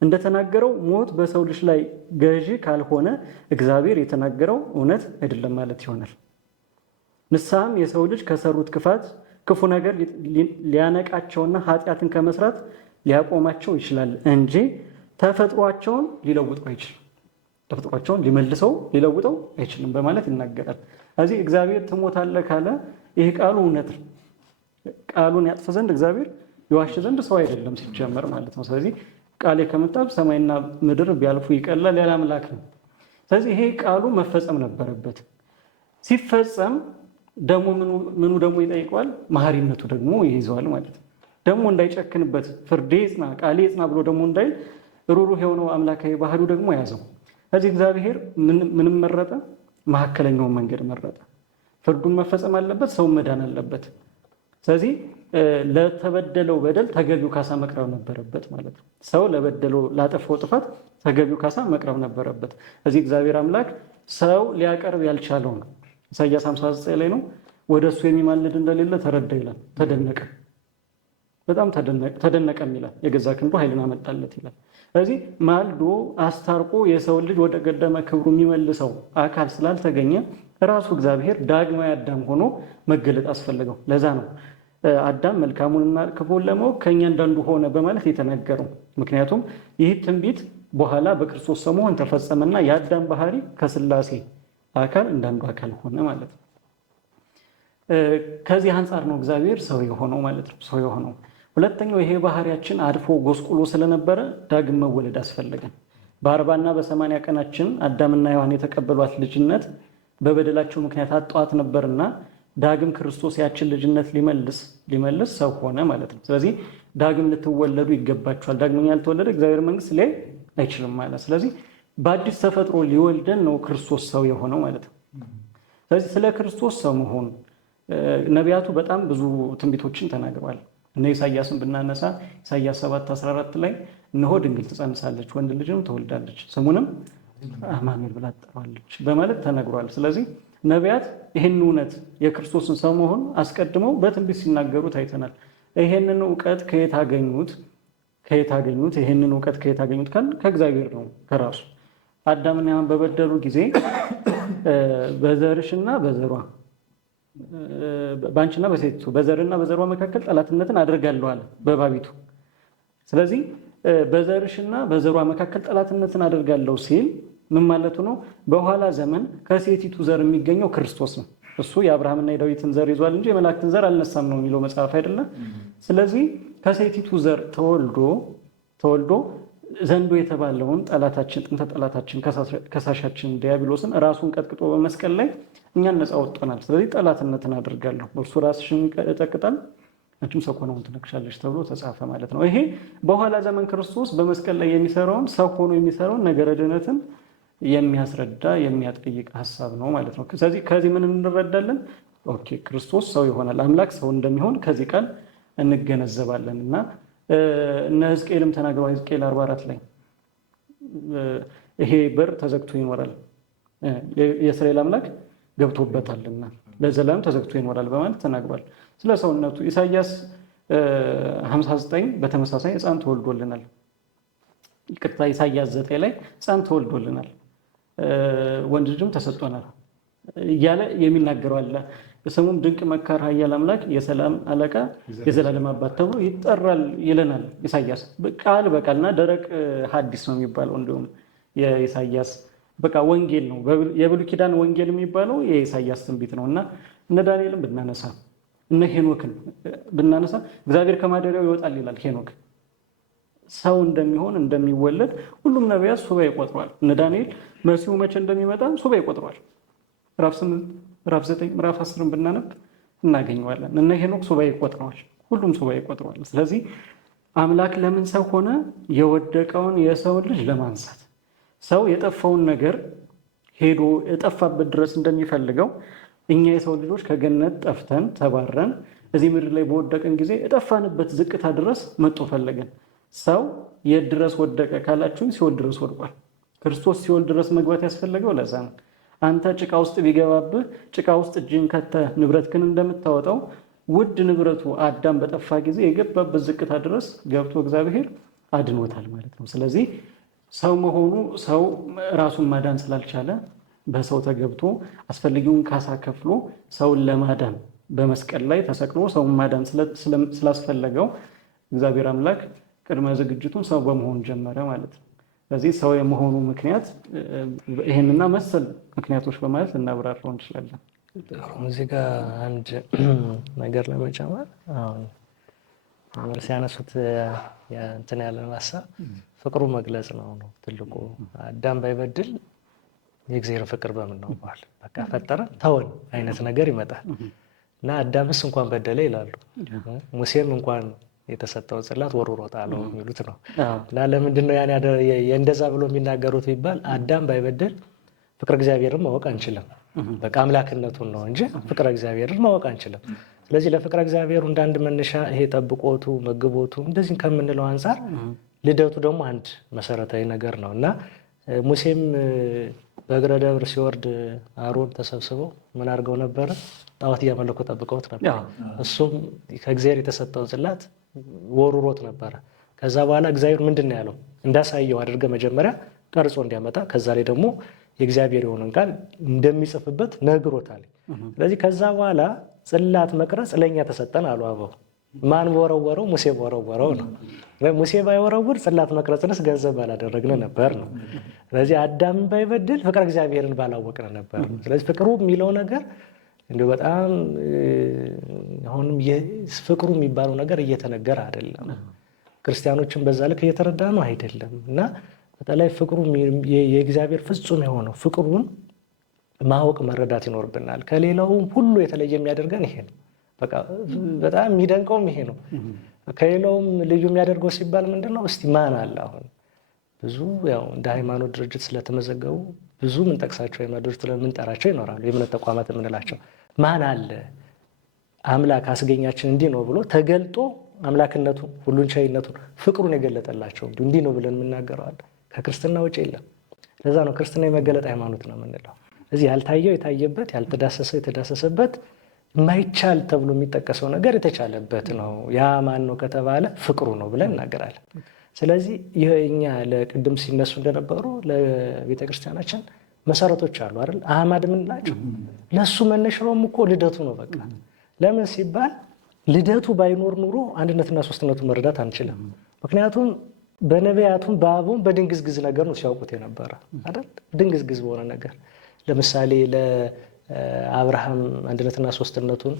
እንደተናገረው ሞት በሰው ልጅ ላይ ገዢ ካልሆነ እግዚአብሔር የተናገረው እውነት አይደለም ማለት ይሆናል። ንስሐም የሰው ልጅ ከሰሩት ክፉ ነገር ሊያነቃቸውና ኃጢአትን ከመስራት ሊያቆማቸው ይችላል እንጂ ተፈጥሯቸውን ሊለውጠው አይችልም። ተፈጥሯቸውን ሊመልሰው ሊለውጠው አይችልም በማለት ይናገራል። ስለዚህ እግዚአብሔር ትሞታለህ ካለ ይህ ቃሉ እውነት ነው። ቃሉን ያጥፍ ዘንድ እግዚአብሔር ይዋሽ ዘንድ ሰው አይደለም ሲጀመር ማለት ነው። ስለዚህ ቃሌ ከመጣ ሰማይና ምድር ቢያልፉ ይቀላል ያለ አምላክ ነው። ስለዚህ ይሄ ቃሉ መፈጸም ነበረበት። ሲፈጸም ደግሞ ምኑ ደግሞ ይጠይቀዋል? መሐሪነቱ ደግሞ ይይዘዋል ማለት ነው። ደግሞ እንዳይጨክንበት ፍርዴ ይጽና ቃሌ ይጽና ብሎ ደግሞ እንዳይል ሩሩህ የሆነው አምላካዊ ባህሪው ደግሞ ያዘው። ስለዚህ እግዚአብሔር ምንም መረጠ? መካከለኛውን መንገድ መረጠ። ፍርዱን መፈጸም አለበት፣ ሰው መዳን አለበት። ስለዚህ ለተበደለው በደል ተገቢው ካሳ መቅረብ ነበረበት ማለት ነው። ሰው ለበደለው ላጠፋው ጥፋት ተገቢው ካሳ መቅረብ ነበረበት። ስለዚህ እግዚአብሔር አምላክ ሰው ሊያቀርብ ያልቻለው ነው። ኢሳይያስ 59 ላይ ነው ወደ እሱ የሚማልድ እንደሌለ ተረዳ ይላል። ተደነቀ፣ በጣም ተደነቀም ይላል። የገዛ ክንዱ ኃይልን አመጣለት ይላል። ስለዚህ ማልዶ አስታርቆ የሰው ልጅ ወደ ቀደመ ክብሩ የሚመልሰው አካል ስላልተገኘ ራሱ እግዚአብሔር ዳግማዊ አዳም ሆኖ መገለጥ አስፈለገው። ለዛ ነው አዳም መልካሙንና ክፉን ለማወቅ ከእኛ እንዳንዱ ሆነ በማለት የተናገረው። ምክንያቱም ይህ ትንቢት በኋላ በክርስቶስ ሰው መሆን ተፈጸመና የአዳም ባህሪ ከሥላሴ አካል እንዳንዱ አካል ሆነ ማለት ነው። ከዚህ አንጻር ነው እግዚአብሔር ሰው የሆነው ማለት ነው። ሰው የሆነው ሁለተኛው ይሄ ባህሪያችን አድፎ ጎስቁሎ ስለነበረ ዳግም መወለድ አስፈለገን። በ40 እና በ80 ቀናችን አዳምና ሔዋን የተቀበሏት ልጅነት በበደላቸው ምክንያት አጧት ነበርና ዳግም ክርስቶስ ያችን ልጅነት ሊመልስ ሰው ሆነ ማለት ነው። ስለዚህ ዳግም ልትወለዱ ይገባችኋል። ዳግመኛ ያልተወለደ እግዚአብሔር መንግስት ላይ አይችልም ማለት። ስለዚህ በአዲስ ተፈጥሮ ሊወልደን ነው ክርስቶስ ሰው የሆነው ማለት ነው። ስለዚህ ስለ ክርስቶስ ሰው መሆን ነቢያቱ በጣም ብዙ ትንቢቶችን ተናግረዋል። እነ ኢሳያስን ብናነሳ ኢሳያስ 7:14 ላይ እነሆ ድንግል ትጸንሳለች፣ ወንድ ልጅም ትወልዳለች፣ ስሙንም አማኑኤል ብላ ትጠራዋለች በማለት ተነግሯል። ስለዚህ ነቢያት ይህን እውነት የክርስቶስን ሰው መሆን አስቀድመው በትንቢት ሲናገሩ ታይተናል። ይህንን እውቀት ከየት አገኙት? ይህንን እውቀት ከየት አገኙት ካል ከእግዚአብሔር ነው ከራሱ። አዳምና ሔዋን በበደሉ ጊዜ በዘርሽና በዘሯ በአንቺና በሴቲቱ በዘርና በዘሯ መካከል ጠላትነትን አድርጋለሁ አለ በእባቢቱ። ስለዚህ በዘርሽና በዘሯ መካከል ጠላትነትን አድርጋለሁ ሲል ምን ማለቱ ነው? በኋላ ዘመን ከሴቲቱ ዘር የሚገኘው ክርስቶስ ነው። እሱ የአብርሃምና የዳዊትን ዘር ይዟል እንጂ የመላእክትን ዘር አልነሳም ነው የሚለው መጽሐፍ አይደለም። ስለዚህ ከሴቲቱ ዘር ተወልዶ ዘንዶ የተባለውን ጠላታችን ጥንተ ጠላታችን ከሳሻችን ዲያብሎስን ራሱን ቀጥቅጦ በመስቀል ላይ እኛን ነፃ ወጥቶናል። ስለዚህ ጠላትነትን አድርጋለሁ፣ እርሱ ራስሽን ይቀጠቅጣል አንቺም ሰኮናውን ትነክሻለሽ ተብሎ ተጻፈ ማለት ነው። ይሄ በኋላ ዘመን ክርስቶስ በመስቀል ላይ የሚሰራውን ሰው ሆኖ የሚሰራውን ነገረ ድህነትን የሚያስረዳ የሚያጠይቅ ሀሳብ ነው ማለት ነው። ስለዚህ ከዚህ ምን እንረዳለን? ኦኬ ክርስቶስ ሰው ይሆናል፣ አምላክ ሰው እንደሚሆን ከዚህ ቃል እንገነዘባለን። እና እነ ሕዝቅኤልም ተናግረዋል። ሕዝቅኤል 44 ላይ ይሄ በር ተዘግቶ ይኖራል የእስራኤል አምላክ ገብቶበታልና ለዘላለም ተዘግቶ ይኖራል በማለት ተናግሯል ስለ ሰውነቱ። ኢሳይያስ 59 በተመሳሳይ ሕፃን ተወልዶልናል። ይቅርታ ኢሳይያስ 9 ላይ ሕፃን ተወልዶልናል ወንድ ልጅም ተሰጥቶናል እያለ የሚናገረው አለ። ስሙም ድንቅ መካር፣ ኃያል አምላክ፣ የሰላም አለቃ፣ የዘላለም አባት ተብሎ ይጠራል ይለናል ኢሳይያስ ቃል በቃልና ደረቅ ሐዲስ ነው የሚባለው። እንዲሁም የኢሳይያስ በቃ ወንጌል ነው። የብሉይ ኪዳን ወንጌል የሚባለው የኢሳይያስ ትንቢት ነው። እና እነ ዳንኤልን ብናነሳ እነ ሄኖክን ብናነሳ እግዚአብሔር ከማደሪያው ይወጣል ይላል ሄኖክ። ሰው እንደሚሆን እንደሚወለድ ሁሉም ነቢያት ሱባኤ ቆጥረዋል። እነ ዳንኤል መሲሁ መቼ እንደሚመጣ ሱባኤ ቆጥረዋል። ምዕራፍ 8 ምዕራፍ 9 ምዕራፍ 10 ብናነብ እናገኘዋለን። እነ ሄኖክ ሱባኤ ቆጥረዋል። ሁሉም ሱባኤ ቆጥረዋል። ስለዚህ አምላክ ለምን ሰው ሆነ? የወደቀውን የሰውን ልጅ ለማንሳት። ሰው የጠፋውን ነገር ሄዶ የጠፋበት ድረስ እንደሚፈልገው እኛ የሰው ልጆች ከገነት ጠፍተን ተባረን እዚህ ምድር ላይ በወደቀን ጊዜ የጠፋንበት ዝቅታ ድረስ መጥቶ ፈለገን። ሰው የት ድረስ ወደቀ ካላችሁኝ ሲኦል ድረስ ወድቋል። ክርስቶስ ሲኦል ድረስ መግባት ያስፈለገው ለዛ ነው። አንተ ጭቃ ውስጥ ቢገባብህ ጭቃ ውስጥ እጅን ከተህ ንብረትህን እንደምታወጣው ውድ ንብረቱ አዳም በጠፋ ጊዜ የገባበት ዝቅታ ድረስ ገብቶ እግዚአብሔር አድኖታል ማለት ነው። ስለዚህ ሰው መሆኑ ሰው ራሱን ማዳን ስላልቻለ በሰው ተገብቶ አስፈልጊውን ካሳ ከፍሎ ሰውን ለማዳን በመስቀል ላይ ተሰቅሎ ሰውን ማዳን ስላስፈለገው እግዚአብሔር አምላክ ቅድመ ዝግጅቱን ሰው በመሆን ጀመረ ማለት ነው። ስለዚህ ሰው የመሆኑ ምክንያት ይሄንና መሰል ምክንያቶች በማለት ልናብራራው እንችላለን። እዚህ ጋር አንድ ነገር ለመጨመር አሁን ሲያነሱት እንትን ያለን ሀሳብ ፍቅሩ መግለጽ ነው ትልቁ። አዳም ባይበድል የእግዚአብሔር ፍቅር በምን ነው ባል በቃ ፈጠረ ተወን አይነት ነገር ይመጣል እና አዳምስ እንኳን በደለ ይላሉ። ሙሴም እንኳን የተሰጠው ጽላት ወርውሮት አለው የሚሉት ነው። እና ለምንድን ነው ያን እንደዛ ብሎ የሚናገሩት ቢባል አዳም ባይበድል ፍቅር እግዚአብሔርን ማወቅ አንችልም። በቃ አምላክነቱን ነው እንጂ ፍቅር እግዚአብሔርን ማወቅ አንችልም። ስለዚህ ለፍቅር እግዚአብሔሩ እንዳንድ መነሻ ይሄ ጠብቆቱ መግቦቱ እንደዚህ ከምንለው አንፃር ልደቱ ደግሞ አንድ መሰረታዊ ነገር ነው እና ሙሴም በእግረ ደብር ሲወርድ አሮን ተሰብስበው ምን አድርገው ነበረ? ጣዖት እያመለኩ ጠብቀውት ነበር። እሱም ከእግዚአብሔር የተሰጠው ጽላት ወሩሮት ነበረ። ከዛ በኋላ እግዚአብሔር ምንድን ነው ያለው? እንዳሳየው አድርገ መጀመሪያ ቀርጾ እንዲያመጣ ከዛ ላይ ደግሞ የእግዚአብሔር የሆነን ቃል እንደሚጽፍበት ነግሮታል። ስለዚህ ከዛ በኋላ ጽላት መቅረጽ ለእኛ ተሰጠን አሉ አበው። ማን በወረወረው? ሙሴ በወረወረው ነው። ሙሴ ባይወረውር ጽላት መቅረጽንስ ገንዘብ ባላደረግን ነበር ነው። ስለዚህ አዳም ባይበድል ፍቅር እግዚአብሔርን ባላወቅን ነበር ነው። ስለዚህ ፍቅሩ የሚለው ነገር እንዲሁ በጣም አሁንም ፍቅሩ የሚባለው ነገር እየተነገረ አይደለም። ክርስቲያኖችን በዛ ልክ እየተረዳ ነው አይደለም። እና በተለይ ፍቅሩ የእግዚአብሔር ፍጹም የሆነው ፍቅሩን ማወቅ መረዳት ይኖርብናል። ከሌላውም ሁሉ የተለየ የሚያደርገን ይሄ ነው። በቃ በጣም የሚደንቀውም ይሄ ነው። ከሌላውም ልዩ የሚያደርገው ሲባል ምንድነው? እስቲ ማን አለ? አሁን ብዙ ያው እንደ ሃይማኖት ድርጅት ስለተመዘገቡ ብዙ ምን ጠቅሳቸው ሃይማኖት ስለምንጠራቸው ይኖራሉ። የእምነት ተቋማት የምንላቸው ማን አለ? አምላክ አስገኛችን እንዲህ ነው ብሎ ተገልጦ አምላክነቱ ሁሉን ቻይነቱን ፍቅሩን የገለጠላቸው እንዲህ ነው ብለን የምናገረው አለ። ከክርስትና ውጭ የለም። ለዛ ነው ክርስትና የመገለጥ ሃይማኖት ነው የምንለው። እዚህ ያልታየው የታየበት፣ ያልተዳሰሰው የተዳሰሰበት፣ የማይቻል ተብሎ የሚጠቀሰው ነገር የተቻለበት ነው። ያ ማን ነው ከተባለ ፍቅሩ ነው ብለን እናገራለን። ስለዚህ ይህ እኛ ለቅድም ሲነሱ እንደነበሩ ለቤተክርስቲያናችን መሰረቶች አሉ አይደል? አህማድ የምንላቸው ለሱ መነሻውም እኮ ልደቱ ነው። በቃ ለምን ሲባል ልደቱ ባይኖር ኑሮ አንድነትና ሶስትነቱን መረዳት አንችልም። ምክንያቱም በነቢያቱም በአቡም በድንግዝግዝ ነገር ነው ሲያውቁት የነበረ አይደል? ድንግዝግዝ በሆነ ነገር ለምሳሌ ለአብርሃም አንድነትና ሶስትነቱን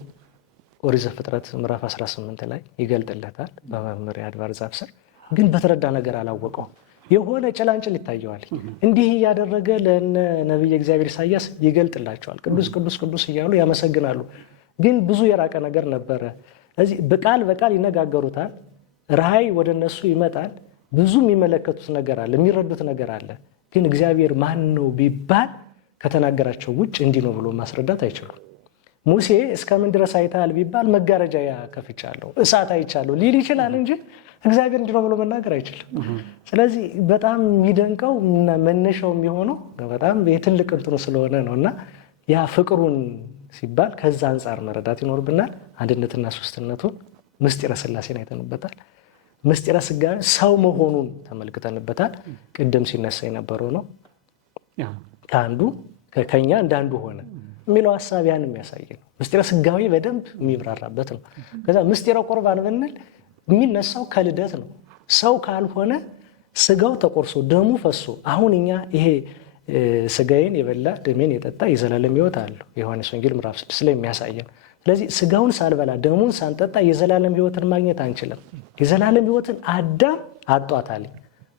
ኦሪት ዘፍጥረት ምዕራፍ 18 ላይ ይገልጥለታል በመምህር አድባር ዛፍ ስር። ግን በተረዳ ነገር አላወቀውም። የሆነ ጭላንጭል ይታየዋል። እንዲህ እያደረገ ለነቢየ እግዚአብሔር ኢሳያስ ይገልጥላቸዋል። ቅዱስ ቅዱስ ቅዱስ እያሉ ያመሰግናሉ። ግን ብዙ የራቀ ነገር ነበረ። ስለዚህ በቃል በቃል ይነጋገሩታል። ራእይ ወደ እነሱ ይመጣል። ብዙ የሚመለከቱት ነገር አለ፣ የሚረዱት ነገር አለ። ግን እግዚአብሔር ማን ነው ቢባል ከተናገራቸው ውጭ እንዲህ ነው ብሎ ማስረዳት አይችሉም። ሙሴ እስከምን ድረስ አይተሃል ቢባል መጋረጃ ከፍቻለሁ፣ እሳት አይቻለሁ ሊል ይችላል እንጂ እግዚአብሔር እንዲህ ነው ብሎ መናገር አይችልም። ስለዚህ በጣም የሚደንቀው እና መነሻው የሚሆነው በጣም የትልቅ እንትኑ ስለሆነ ነው። እና ያ ፍቅሩን ሲባል ከዛ አንጻር መረዳት ይኖርብናል። አንድነትና ሶስትነቱን ምስጢረ ሥላሴን አይተንበታል። ምስጢረ ሥጋዌ ሰው መሆኑን ተመልክተንበታል። ቅድም ሲነሳ የነበረው ነው። ከአንዱ ከኛ እንዳንዱ ሆነ የሚለው ሀሳብ ያን የሚያሳይ ነው። ምስጢረ ሥጋዌ በደንብ የሚብራራበት ነው። ከዛ ምስጢረ ቁርባን ብንል የሚነሳው ከልደት ነው። ሰው ካልሆነ ስጋው ተቆርሶ ደሙ ፈሶ አሁን እኛ ይሄ ስጋዬን የበላ ደሜን የጠጣ የዘላለም ሕይወት አለው የዮሐንስ ወንጌል ምዕራፍ 6 ላይ የሚያሳየን። ስለዚህ ስጋውን ሳልበላ ደሙን ሳንጠጣ የዘላለም ሕይወትን ማግኘት አንችልም። የዘላለም ሕይወትን አዳም አጧታል።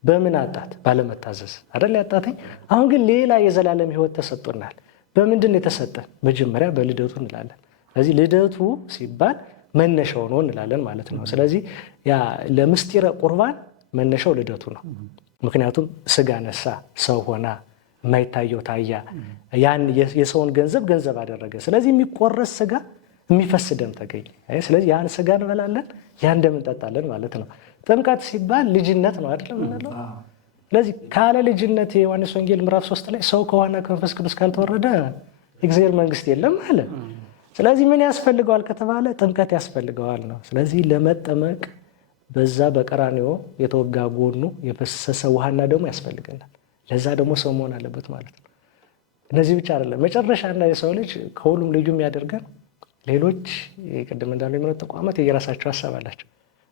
በምን አጣት? ባለመታዘዝ አይደል ያጣተኝ። አሁን ግን ሌላ የዘላለም ሕይወት ተሰጥቶናል። በምንድን ነው የተሰጠን? መጀመሪያ በልደቱ እንላለን። ስለዚህ ልደቱ ሲባል መነሻው ነው እንላለን ማለት ነው። ስለዚህ ያ ለምስጢረ ቁርባን መነሻው ልደቱ ነው። ምክንያቱም ስጋ ነሳ፣ ሰው ሆና፣ የማይታየው ታያ፣ ያን የሰውን ገንዘብ አደረገ። ስለዚህ የሚቆረስ ስጋ የሚፈስ ደም ተገኘ። ስለዚህ ያን ስጋ እንበላለን፣ ያን ደም እንጠጣለን ማለት ነው። ጥምቀት ሲባል ልጅነት ነው አይደለም እንለው። ስለዚህ ካለ ልጅነት የዮሐንስ ወንጌል ምዕራፍ 3 ላይ ሰው ከውሃና ከመንፈስ ቅዱስ ካልተወረደ የእግዚአብሔር መንግስት የለም አለ። ስለዚህ ምን ያስፈልገዋል ከተባለ ጥምቀት ያስፈልገዋል ነው። ስለዚህ ለመጠመቅ በዛ በቀራንዮ የተወጋ ጎኑ የፈሰሰ ውሃና ደግሞ ያስፈልገናል። ለዛ ደግሞ ሰው መሆን አለበት ማለት ነው። እነዚህ ብቻ አይደለም። መጨረሻና የሰው ልጅ ከሁሉም ልዩ የሚያደርገን ሌሎች ቅድም እንዳሉ የእምነት ተቋማት የራሳቸው ሀሳብ አላቸው።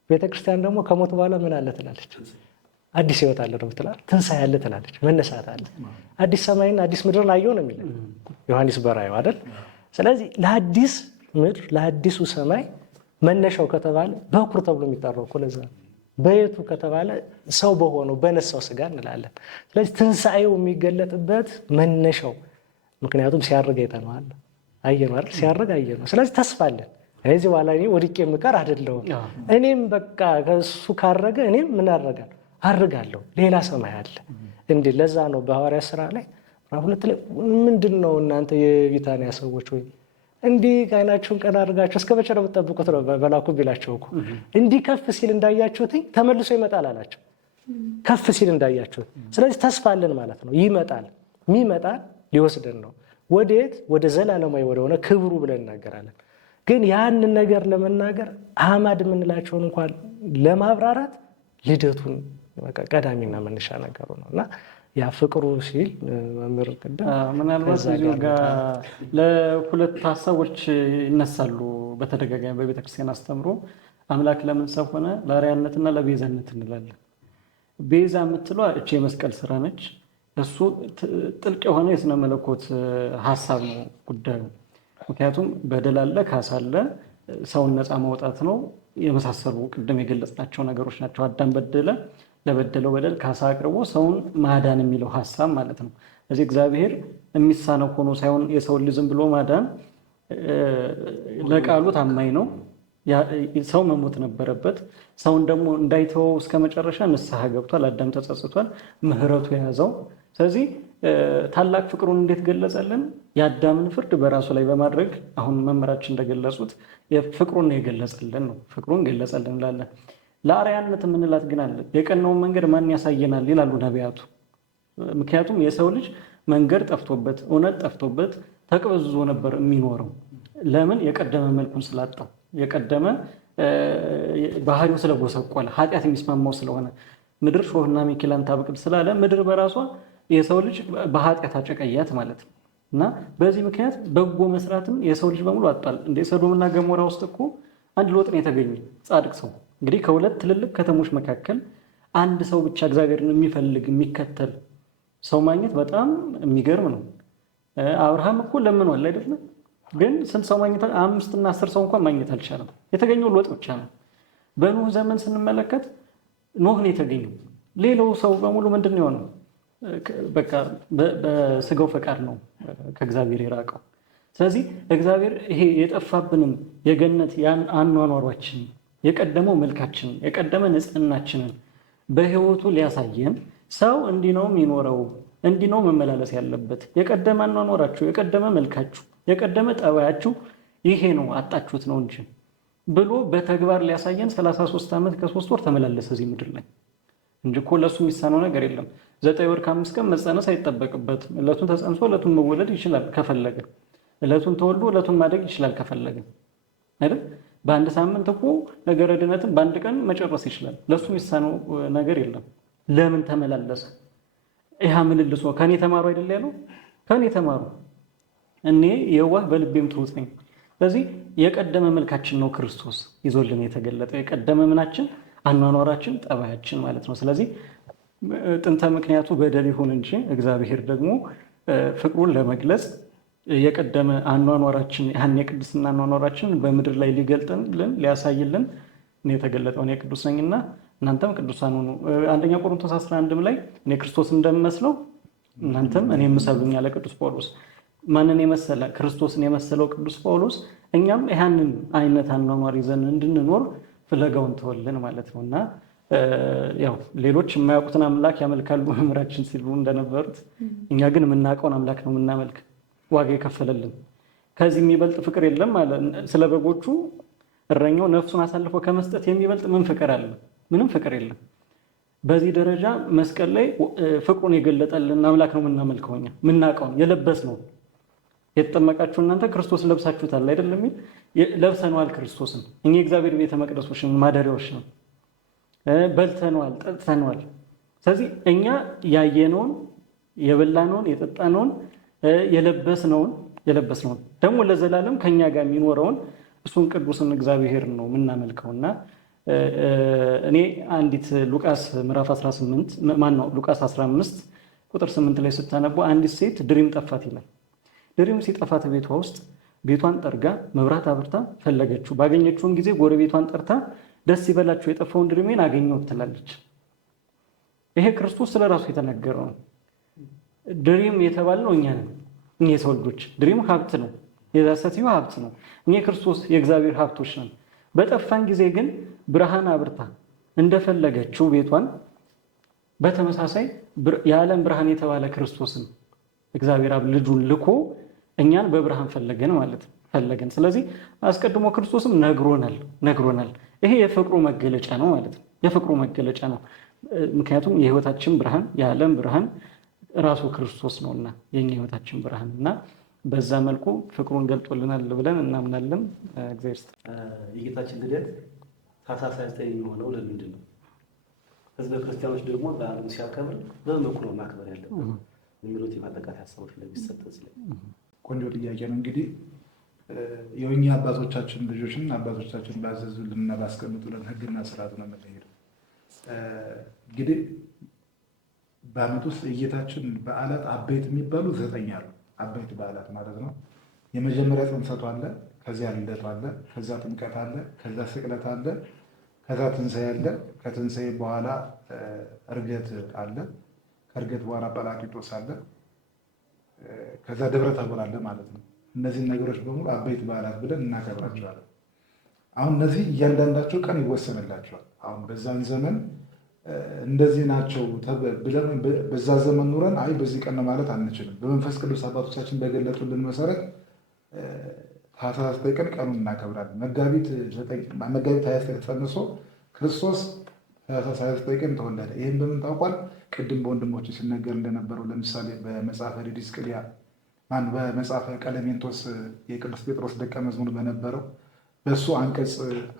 ቤተክርስቲያን ደግሞ ከሞት በኋላ ምን አለ ትላለች? አዲስ ሕይወት አለ ነው ትላለች። ትንሣኤ አለ ትላለች። መነሳት አለ። አዲስ ሰማይና አዲስ ምድርን አየሁ ነው የሚለው ዮሐንስ በራእዩ አይደል? ስለዚህ ለአዲስ ምድር ለአዲሱ ሰማይ መነሻው ከተባለ በኩር ተብሎ የሚጠራው እኮ ለዛ በየቱ ከተባለ ሰው በሆነው በነሳው ስጋ እንላለን። ስለዚህ ትንሣኤው የሚገለጥበት መነሻው ምክንያቱም ሲያርግ አይተነዋል፣ አየነው አይደል? ሲያርግ አየነው። ስለዚህ ተስፋ አለን። እዚህ በኋላ እኔ ወድቄ የምቀር አይደለሁም። እኔም በቃ ከሱ ካረገ እኔም ምን አርጋለሁ፣ ሌላ ሰማይ አለ። እንዲህ ለዛ ነው በሐዋርያት ሥራ ላይ ሁለት ላይ ምንድን ነው እናንተ የቢታንያ ሰዎች ወይ እንዲህ ዓይናችሁን ቀና አድርጋችሁ እስከ መቼ ነው የምትጠብቁት ነው በላኩ ቢላቸው እኮ እንዲህ ከፍ ሲል እንዳያችሁት ተመልሶ ይመጣል አላቸው። ከፍ ሲል እንዳያችሁት። ስለዚህ ተስፋ አለን ማለት ነው። ይመጣል፣ የሚመጣል ሊወስደን ነው። ወዴት? ወደ ዘላለማዊ ወደሆነ ክብሩ ብለን እናገራለን። ግን ያንን ነገር ለመናገር አህማድ የምንላቸውን እንኳን ለማብራራት ልደቱን ቀዳሚና መነሻ ነገሩ ነው እና ያ ፍቅሩ ሲል መምህር ቅድም ምናልባት እዚሁ ጋር ለሁለት ሀሳቦች ይነሳሉ በተደጋጋሚ በቤተክርስቲያን አስተምሮ። አምላክ ለምን ሰው ሆነ? ለአርአያነትና ለቤዛነት እንላለን። ቤዛ የምትለው እቺ የመስቀል ስራ ነች። እሱ ጥልቅ የሆነ የስነ መለኮት ሀሳብ ነው ጉዳዩ። ምክንያቱም በደል አለ፣ ካሳ አለ፣ ሰውን ነፃ ማውጣት ነው። የመሳሰሉ ቅድም የገለጽናቸው ነገሮች ናቸው። አዳም በደለ፣ ለበደለው በደል ካሳ አቅርቦ ሰውን ማዳን የሚለው ሀሳብ ማለት ነው። እዚህ እግዚአብሔር የሚሳነው ሆኖ ሳይሆን የሰውን ልጅ ዝም ብሎ ማዳን ለቃሉ ታማኝ ነው። ሰው መሞት ነበረበት። ሰውን ደግሞ እንዳይተወው እስከ መጨረሻ ንስሐ ገብቷል። አዳም ተጸጽቷል፣ ምሕረቱ የያዘው። ስለዚህ ታላቅ ፍቅሩን እንዴት ገለጸልን? የአዳምን ፍርድ በራሱ ላይ በማድረግ አሁን መምህራችን እንደገለጹት ፍቅሩን የገለጸልን ነው። ፍቅሩን ገለጸልን እንላለን። ለአርአያነት የምንላት ግን አለ። የቀናውን መንገድ ማን ያሳየናል ይላሉ ነቢያቱ። ምክንያቱም የሰው ልጅ መንገድ ጠፍቶበት እውነት ጠፍቶበት ተቅበዝዞ ነበር የሚኖረው። ለምን? የቀደመ መልኩን ስላጣው፣ የቀደመ ባህሪው ስለጎሰቆለ፣ ኃጢአት የሚስማማው ስለሆነ ምድር ሾህና ሚኪላን ታብቅል ስላለ ምድር በራሷ የሰው ልጅ በኃጢአት አጨቀያት ማለት ነው። እና በዚህ ምክንያት በጎ መስራትም የሰው ልጅ በሙሉ አጣል። እንደ ሰዶምና ገሞራ ውስጥ እኮ አንድ ሎጥ ነው የተገኘ ጻድቅ ሰው። እንግዲህ ከሁለት ትልልቅ ከተሞች መካከል አንድ ሰው ብቻ እግዚአብሔርን የሚፈልግ የሚከተል ሰው ማግኘት በጣም የሚገርም ነው። አብርሃም እኮ ለምኗል አይደለም? ግን ስንት ሰው ማግኘት? 5 እና 10 ሰው እንኳን ማግኘት አልቻለም። የተገኘው ሎጥ ብቻ ነው። በኖህ ዘመን ስንመለከት ኖህ ነው የተገኘው። ሌላው ሰው በሙሉ ምንድን ነው የሆነው? በቃ በስጋው ፈቃድ ነው ከእግዚአብሔር የራቀው። ስለዚህ እግዚአብሔር ይሄ የጠፋብንን የገነት አኗኗሯችንን፣ የቀደመው መልካችንን፣ የቀደመ ንጽህናችንን በህይወቱ ሊያሳየን ሰው እንዲህ ነው የሚኖረው፣ እንዲህ ነው መመላለስ ያለበት፣ የቀደመ አኗኗራችሁ፣ የቀደመ መልካችሁ፣ የቀደመ ጠባያችሁ ይሄ ነው አጣችሁት ነው እንጂ ብሎ በተግባር ሊያሳየን 33 ዓመት ከ3 ወር ተመላለሰ እዚህ ምድር ላይ እንጂ እኮ ለሱ የሚሳነው ነገር የለም። 9 ወር ከ5 ቀን መጸነስ አይጠበቅበትም። እለቱን ተጸንሶ እለቱን መወለድ ይችላል ከፈለገ። እለቱን ተወልዶ እለቱን ማደግ ይችላል ከፈለገ አይደል? በአንድ ሳምንት እኮ ነገረ ድነትን በአንድ ቀን መጨረስ ይችላል። ለሱ የሚሳነው ነገር የለም። ለምን ተመላለሰ? ይህ ምልልሶ ከኔ ተማሩ አይደል ያለው? ከኔ ተማሩ እኔ የዋህ በልቤም ትሁት ነኝ። ስለዚህ የቀደመ መልካችን ነው ክርስቶስ ይዞልን የተገለጠው። የቀደመ ምናችን አኗኗራችን፣ ጠባያችን ማለት ነው። ስለዚህ ጥንተ ምክንያቱ በደል ይሁን እንጂ እግዚአብሔር ደግሞ ፍቅሩን ለመግለጽ የቀደመ አኗኗራችን ያን የቅድስና አኗኗራችን በምድር ላይ ሊገልጥልን ሊያሳይልን እኔ የተገለጠው እኔ ቅዱስ ነኝና እናንተም ቅዱሳን ሁኑ። አንደኛ ቆሮንቶስ 11 ላይ እኔ ክርስቶስ እንደምመስለው እናንተም እኔ ምሰሉኝ ያለ ቅዱስ ጳውሎስ ማንን የመሰለ? ክርስቶስን የመሰለው ቅዱስ ጳውሎስ እኛም ያንን አይነት አኗኗር ይዘን እንድንኖር ፍለጋውን ተወልን ማለት ነውና ያው ሌሎች የማያውቁትን አምላክ ያመልካሉ መምህራችን ሲሉ እንደነበሩት እኛ ግን የምናውቀውን አምላክ ነው የምናመልክ፣ ዋጋ የከፈለልን። ከዚህ የሚበልጥ ፍቅር የለም ማለት ስለ በጎቹ እረኛው ነፍሱን አሳልፎ ከመስጠት የሚበልጥ ምን ፍቅር አለ? ምንም ፍቅር የለም። በዚህ ደረጃ መስቀል ላይ ፍቅሩን የገለጠልን አምላክ ነው የምናመልከው። እኛ የምናውቀውን የለበስነው የተጠመቃችሁ እናንተ ክርስቶስን ለብሳችሁታል አይደለም የሚል ለብሰነዋል ክርስቶስን። እኛ የእግዚአብሔር ቤተ መቅደሶች ማደሪያዎች ነው። በልተነዋል፣ ጠጥተነዋል። ስለዚህ እኛ ያየነውን፣ የበላነውን፣ የጠጣነውን፣ የለበስነውን ደግሞ ለዘላለም ከኛ ጋር የሚኖረውን እሱን ቅዱስን እግዚአብሔር ነው የምናመልከውና እኔ አንዲት ሉቃስ ምዕራፍ 18 ሉቃስ 15 ቁጥር 8 ላይ ስታነቡ አንዲት ሴት ድሪም ጠፋት ይላል። ድሪም ሲጠፋት ቤቷ ውስጥ ቤቷን ጠርጋ መብራት አብርታ ፈለገችው። ባገኘችውን ጊዜ ጎረቤቷን ጠርታ ደስ ይበላችሁ የጠፋውን ድሪሜን አገኘሁት ትላለች። ይሄ ክርስቶስ ስለራሱ የተናገረው ነው። ድሪም የተባልነው እኛ ነን፣ እኛ የሰው ልጆች። ድሪም ሀብት ነው፣ የዛ ሴትዮ ሀብት ነው። እኛ ክርስቶስ የእግዚአብሔር ሀብቶች ነን። በጠፋን ጊዜ ግን ብርሃን አብርታ እንደፈለገችው ቤቷን በተመሳሳይ የዓለም ብርሃን የተባለ ክርስቶስን እግዚአብሔር አብ ልጁን ልኮ እኛን በብርሃን ፈለገን ማለት ነው። ፈለገን። ስለዚህ አስቀድሞ ክርስቶስም ነግሮናል። ይሄ የፍቅሩ መገለጫ ነው ማለት ነው። የፍቅሩ መገለጫ ነው። ምክንያቱም የህይወታችን ብርሃን የዓለም ብርሃን ራሱ ክርስቶስ ነውና የኛ ህይወታችን ብርሃን እና በዛ መልኩ ፍቅሩን ገልጦልናል ብለን እናምናለን። እግዚአብሔር ይስጥልን። የጌታችን ልደት ታኅሳስ 29 የሚሆነው ለምንድን ነው? ህዝበ ክርስቲያኖች ደግሞ በዓሉን ሲያከብር በምን መልኩ ነው ማክበር ያለብን የሚሉት የማጠቃለያ ሀሳቦች ለሚሰጥ ቆንጆ ጥያቄ ነው። እንግዲህ የእኛ አባቶቻችን ልጆችን አባቶቻችን ባዘዙልንና ባስቀምጡልን ህግና ስርዓት ነው የምንሄደው። እንግዲህ በዓመት ውስጥ የጌታችን በዓላት አበይት የሚባሉ 9 አሉ። አበይት በዓላት ማለት ነው። የመጀመሪያ ጽንሰቱ አለ፣ ከዚያ ልደቱ አለ፣ ከዛ ጥምቀት አለ፣ ከዛ ስቅለት አለ፣ ከዛ ትንሣኤ አለ፣ ከትንሣኤ በኋላ እርገት አለ፣ ከእርገት በኋላ ጰራቅሊጦስ አለ፣ ከዛ ደብረ ታቦር አለ ማለት ነው። እነዚህን ነገሮች በሙሉ አበይት በዓላት ብለን እናከብራቸዋለን። አሁን እነዚህ እያንዳንዳቸው ቀን ይወሰንላቸዋል። አሁን በዛን ዘመን እንደዚህ ናቸው ብለን በዛ ዘመን ኑረን አይ በዚህ ቀን ማለት አንችልም። በመንፈስ ቅዱስ አባቶቻችን በገለጡልን መሰረት ታኅሳስ 9 ቀን ቀኑን እናከብራለን። መጋቢት 29 ተጸንሶ ክርስቶስ ታኅሳስ 29 ቀን ተወለደ። ይህም በምን ታውቋል? ቅድም በወንድሞች ሲነገር እንደነበረው ለምሳሌ በመጽሐፈ ዲድስቅልያ በመጽሐፈ ቀለሜንቶስ የቅዱስ ጴጥሮስ ደቀ መዝሙር በነበረው በእሱ አንቀጽ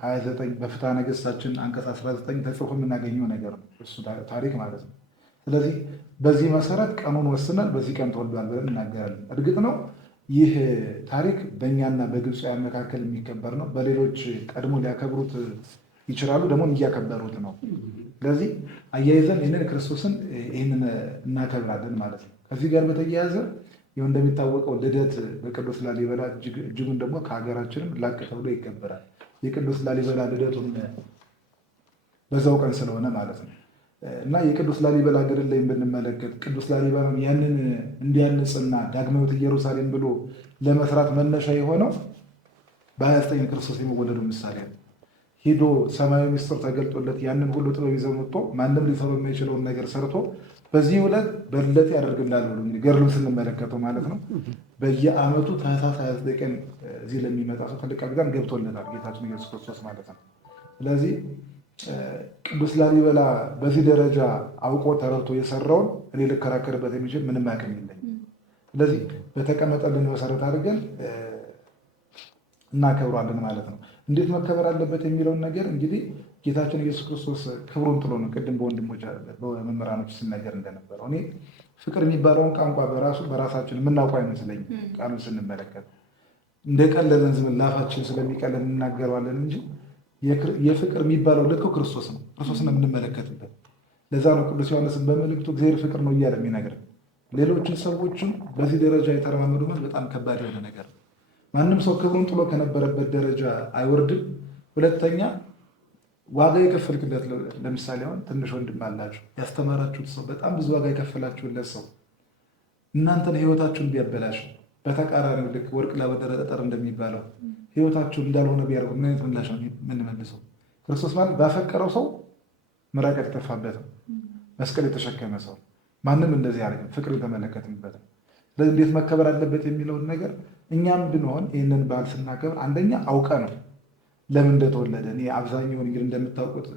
29 በፍትሐ ነገሥታችን አንቀጽ 19 ተጽፎ የምናገኘው ነገር ነው፣ እሱ ታሪክ ማለት ነው። ስለዚህ በዚህ መሰረት ቀኑን ወስነን በዚህ ቀን ተወልዷል ብለን እናገራለን። እርግጥ ነው ይህ ታሪክ በእኛና በግብፃውያን መካከል የሚከበር ነው። በሌሎች ቀድሞ ሊያከብሩት ይችላሉ፣ ደግሞ እያከበሩት ነው። ስለዚህ አያይዘን ይህንን ክርስቶስን ይህንን እናከብራለን ማለት ነው። ከዚህ ጋር በተያያዘ ይኸው እንደሚታወቀው ልደት በቅዱስ ላሊበላ እጅጉን ደግሞ ከሀገራችንም ላቅ ተብሎ ይከበራል። የቅዱስ ላሊበላ ልደቱን በዛው ቀን ስለሆነ ማለት ነው እና የቅዱስ ላሊበላ ገድል ላይ ብንመለከት ቅዱስ ላሊበላ ያንን እንዲያንጽና ዳግማዊት ኢየሩሳሌም ብሎ ለመስራት መነሻ የሆነው በ29 ክርስቶስ የመወለዱ ምሳሌ ነው። ሂዶ ሰማያዊ ምስጢር ተገልጦለት ያንን ሁሉ ጥበብ ይዘው መጥቶ ማንም ሊሰሩ የማይችለውን ነገር ሰርቶ በዚህ ዕለት በልደት ያደርግላል ብሎ እንግዲህ ገድሉን ስንመለከተው ማለት ነው። በየዓመቱ ታኅሳስ 29 ቀን እዚህ ለሚመጣ ሰው ትልቅ ቃል ኪዳን ገብቶለታል ጌታችን ኢየሱስ ክርስቶስ ማለት ነው። ስለዚህ ቅዱስ ላሊበላ በዚህ ደረጃ አውቆ ተረድቶ የሰራውን እኔ ልከራከርበት የሚችል ምንም አቅም የለኝም። ስለዚህ በተቀመጠልን መሰረት አድርገን እናከብሯለን ማለት ነው። እንዴት መከበር አለበት የሚለውን ነገር እንግዲህ ጌታችን ኢየሱስ ክርስቶስ ክብሩን ጥሎ ነው። ቅድም በወንድሞች በመምህራኖች ሲነገር እንደነበረው እኔ ፍቅር የሚባለውን ቋንቋ በራሳችን የምናውቀው አይመስለኝም። ቃሉን ስንመለከት እንደ ቀለለን ዝም ላፋችን ስለሚቀለን እናገረዋለን እንጂ የፍቅር የሚባለው ልክ ክርስቶስ ነው። ክርስቶስን የምንመለከትበት ለዛ ነው ቅዱስ ዮሐንስን በመልእክቱ እግዚአብሔር ፍቅር ነው እያለ የሚነግረን። ሌሎችን ሰዎችም በዚህ ደረጃ የተረማመዱ በጣም ከባድ የሆነ ነገር ነው። ማንም ሰው ክብሩን ጥሎ ከነበረበት ደረጃ አይወርድም። ሁለተኛ ዋጋ የከፈልክለት ለምሳሌ አሁን ትንሽ ወንድም አላችሁ ያስተማራችሁት ሰው በጣም ብዙ ዋጋ የከፈላችሁለት ሰው እናንተን ህይወታችሁን ቢያበላሽ በተቃራኒው ልክ ወርቅ ላበደረ ጠጠር እንደሚባለው ህይወታችሁን እንዳልሆነ ቢያደርጉ ምን አይነት ምላሽ ነው የምንመልሰው? ክርስቶስ ማለት ባፈቀረው ሰው ምራቅ የተተፋበት ነው፣ መስቀል የተሸከመ ሰው ማንም እንደዚህ ያደርግ ፍቅር የተመለከትንበት ነው። ስለዚህ እንዴት መከበር አለበት የሚለውን ነገር እኛም ብንሆን ይህንን በዓል ስናከብር አንደኛ አውቀ ነው ለምን እንደተወለደ። እኔ አብዛኛውን እንግዲህ እንደምታውቁት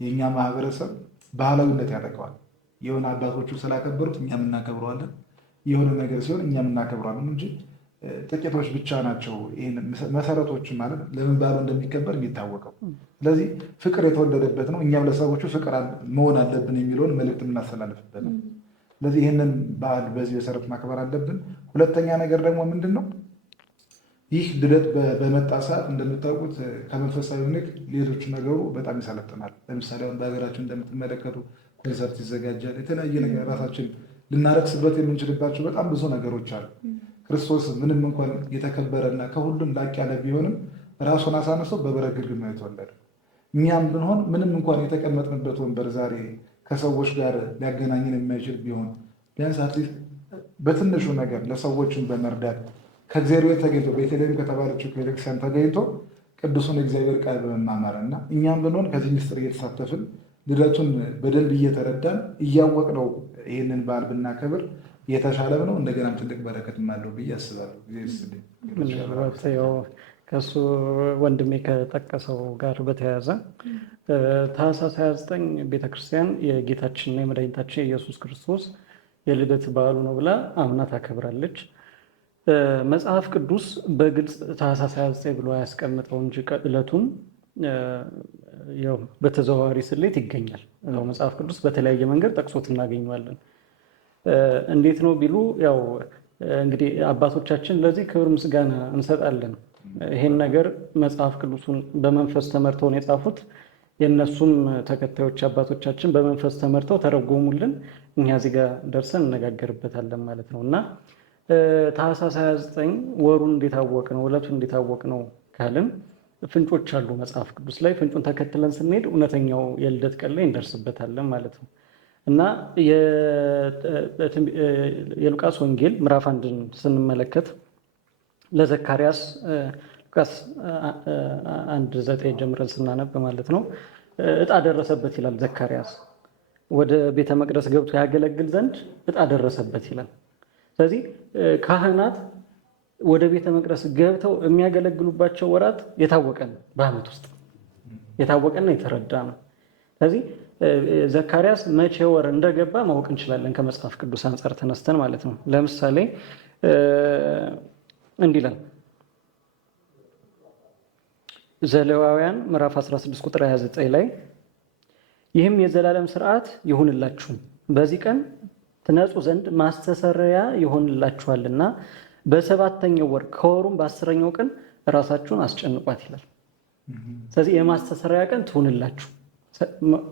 የእኛ ማህበረሰብ ባህላዊነት ያጠቀዋል። የሆነ አባቶቹ ስላከበሩት እኛም እናከብረዋለን፣ የሆነ ነገር ሲሆን እኛም እናከብረዋለን እንጂ ጥቂቶች ብቻ ናቸው ይህን መሰረቶችን ማለት ለምን በዓሉ እንደሚከበር የሚታወቀው። ስለዚህ ፍቅር የተወለደበት ነው። እኛም ለሰዎቹ ፍቅር መሆን አለብን የሚለውን መልእክት የምናስተላልፍበት ነው። ስለዚህ ይህንን በዓል በዚህ መሰረት ማክበር አለብን። ሁለተኛ ነገር ደግሞ ምንድን ነው? ይህ ልደት በመጣ ሰዓት እንደምታውቁት ከመንፈሳዊ ይልቅ ሌሎች ነገሩ በጣም ይሰለጥናል። ለምሳሌ አሁን በሀገራችን እንደምትመለከቱ ኮንሰርት ይዘጋጃል። የተለያየ ነገር ራሳችን ልናረክስበት የምንችልባቸው በጣም ብዙ ነገሮች አሉ። ክርስቶስ ምንም እንኳን የተከበረና ከሁሉም ላቅ ያለ ቢሆንም ራሱን አሳንሶ በበረት ግርግም ነው የተወለደው። እኛም ብንሆን ምንም እንኳን የተቀመጥንበት ወንበር ዛሬ ከሰዎች ጋር ሊያገናኝን የማይችል ቢሆን ቢያንስ አትሊስት በትንሹ ነገር ለሰዎችን በመርዳት ከእግዚአብሔር ተገኝቶ ቤተልሔም ከተባለችው ቤተክርስቲያን ተገኝቶ ቅዱሱን እግዚአብሔር ቃል በመማማር እና እኛም ብንሆን ከዚህ ምስጢር እየተሳተፍን ልደቱን በደንብ እየተረዳን እያወቅነው ይህንን በዓል ብናከብር የተሻለ ነው። እንደገናም ትልቅ በረከትም አለው ብዬ አስባለሁ። ከእሱ ወንድሜ ከጠቀሰው ጋር በተያያዘ ታኅሳስ 29 ቤተክርስቲያን የጌታችንና የመድኃኒታችን የኢየሱስ ክርስቶስ የልደት በዓሉ ነው ብላ አምና ታከብራለች። መጽሐፍ ቅዱስ በግልጽ ታኅሳስ 29 ብሎ ያስቀምጠው እንጂ ዕለቱን ያው በተዘዋዋሪ ስሌት ይገኛል። መጽሐፍ ቅዱስ በተለያየ መንገድ ጠቅሶት እናገኘዋለን። እንዴት ነው ቢሉ ያው እንግዲህ አባቶቻችን ለዚህ ክብር ምስጋና እንሰጣለን። ይሄን ነገር መጽሐፍ ቅዱሱን በመንፈስ ተመርተው ነው የጻፉት። የእነሱም ተከታዮች አባቶቻችን በመንፈስ ተመርተው ተረጎሙልን። እኛ እዚህ ጋር ደርሰን እነጋገርበታለን ማለት ነው እና ታኅሳስ 29 ወሩን እንዴታወቅ ነው ዕለቱን እንዴታወቅ ነው ካልን ፍንጮች አሉ መጽሐፍ ቅዱስ ላይ። ፍንጩን ተከትለን ስንሄድ እውነተኛው የልደት ቀን ላይ እንደርስበታለን ማለት ነው እና የሉቃስ ወንጌል ምዕራፍ 1ን ስንመለከት ለዘካርያስ ሉቃስ 1:9 ጀምረን ስናነብ ማለት ነው ዕጣ ደረሰበት ይላል። ዘካርያስ ወደ ቤተ መቅደስ ገብቶ ያገለግል ዘንድ ዕጣ ደረሰበት ይላል። ስለዚህ ካህናት ወደ ቤተ መቅደስ ገብተው የሚያገለግሉባቸው ወራት የታወቀ ነው፣ በዓመት ውስጥ የታወቀና የተረዳ ነው። ስለዚህ ዘካርያስ መቼ ወር እንደገባ ማወቅ እንችላለን ከመጽሐፍ ቅዱስ አንጻር ተነስተን ማለት ነው። ለምሳሌ እንዲህ ይላል ዘሌዋውያን ምዕራፍ 16 ቁጥር 29 ላይ ይህም የዘላለም ሥርዓት ይሁንላችሁ፣ በዚህ ቀን ትነጹ ዘንድ ማስተሰረያ ይሆንላችኋልና በሰባተኛው ወር ከወሩም በ10ኛው ቀን ራሳችሁን አስጨንቋት ይላል። ስለዚህ የማስተሰረያ ቀን ትሁንላችሁ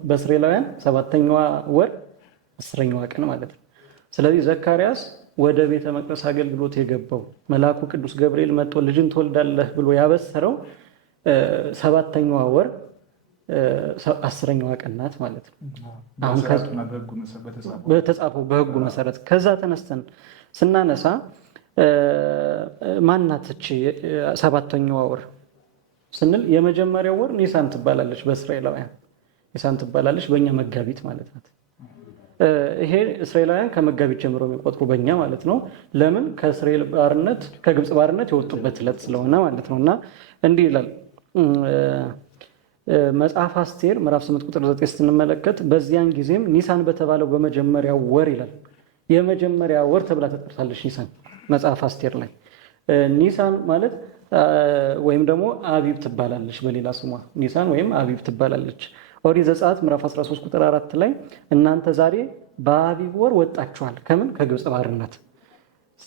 በእስራኤላውያን 7ኛዋ ወር 10ኛዋ ቀን ማለት ነው። ስለዚህ ዘካርያስ ወደ ቤተ መቅደስ አገልግሎት የገባው መልአኩ ቅዱስ ገብርኤል መጥቶ ልጅን ትወልዳለህ ብሎ ያበሰረው 7ኛዋ ወር 10ኛዋ ቀን ናት ማለት ነው። አሁን በተጻፈው በሕጉ መሰረት ከዛ ተነስተን ስናነሳ ማናትች 7ኛዋ ወር ስንል የመጀመሪያው ወር ኒሳን ትባላለች፣ በእስራኤላውያን ኒሳን ትባላለች፣ በእኛ መጋቢት ማለት ናት። ይሄ እስራኤላውያን ከመጋቢት ጀምሮ የሚቆጥሩ በእኛ ማለት ነው። ለምን? ከእስራኤል ባርነት ከግብፅ ባርነት የወጡበት ዕለት ስለሆነ ማለት ነው። እና እንዲህ ይላል መጽሐፍ አስቴር ምዕራፍ 8 ቁጥር 9 ስንመለከት በዚያን ጊዜም ኒሳን በተባለው በመጀመሪያው ወር ይላል። የመጀመሪያ ወር ተብላ ተጠርታለች ኒሳን መጽሐፍ አስቴር ላይ። ኒሳን ማለት ወይም ደግሞ አቢብ ትባላለች፣ በሌላ ስሟ ኒሳን ወይም አቢብ ትባላለች። ኦሪት ዘጸአት ምዕራፍ 13 ቁጥር 4 ላይ እናንተ ዛሬ በአቢብ ወር ወጣችኋል፣ ከምን? ከግብፅ ባርነት።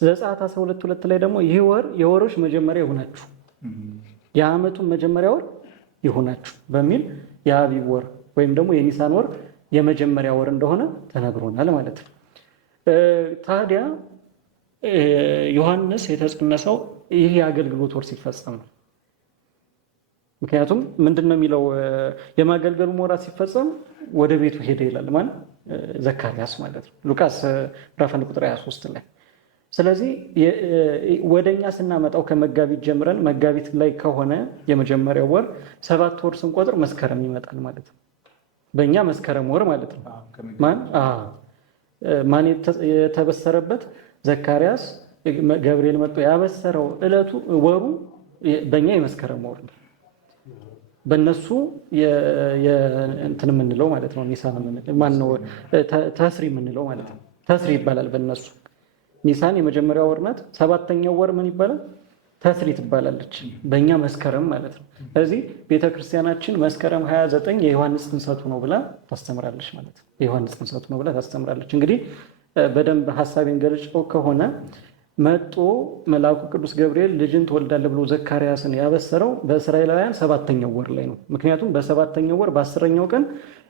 ዘጸአት 12:2 ላይ ደግሞ ይህ ወር የወሮች መጀመሪያ ይሆናችሁ፣ የዓመቱን መጀመሪያ ወር ይሆናችሁ በሚል የአቢብ ወር ወይም ደግሞ የኒሳን ወር የመጀመሪያ ወር እንደሆነ ተነግሮናል ማለት ነው። ታዲያ ዮሐንስ የተጸነሰው ይህ የአገልግሎት ወር ሲፈጸም ነው። ምክንያቱም ምንድን ነው የሚለው የማገልገሉ ወራት ሲፈጸም ወደ ቤቱ ሄደ ይላል። ማን? ዘካርያስ ማለት ነው። ሉቃስ ምዕራፍ 1 ቁጥር 23 ላይ። ስለዚህ ወደኛ ስናመጣው ከመጋቢት ጀምረን መጋቢት ላይ ከሆነ የመጀመሪያው ወር 7 ወር ስንቆጥር መስከረም ይመጣል ማለት ነው። በእኛ መስከረም ወር ማለት ነው። ማን የተበሰረበት? ዘካርያስ ገብርኤል መጥቶ ያበሰረው ዕለቱ ወሩ በእኛ የመስከረም ወር ነው። በእነሱ እንትን የምንለው ማለት ነው ኒሳን የምንለው ማነው ተስሪ የምንለው ማለት ነው። ተስሪ ይባላል በእነሱ። ኒሳን የመጀመሪያው ወር ናት። 7ኛው ወር ምን ይባላል? ተስሪ ትባላለች። በእኛ መስከረም ማለት ነው። ስለዚህ ቤተክርስቲያናችን መስከረም 29 የዮሐንስ ጽንሰቱ ነው ብላ ታስተምራለች ማለት ነው። የዮሐንስ ጽንሰቱ ነው ብላ ታስተምራለች። እንግዲህ በደንብ ሀሳቤን ገልጬው ከሆነ መጦ መልአኩ ቅዱስ ገብርኤል ልጅን ትወልዳለህ ብሎ ዘካርያስን ያበሰረው በእስራኤላውያን 7ኛው ወር ላይ ነው። ምክንያቱም በ7ኛው ወር በ10ኛው ቀን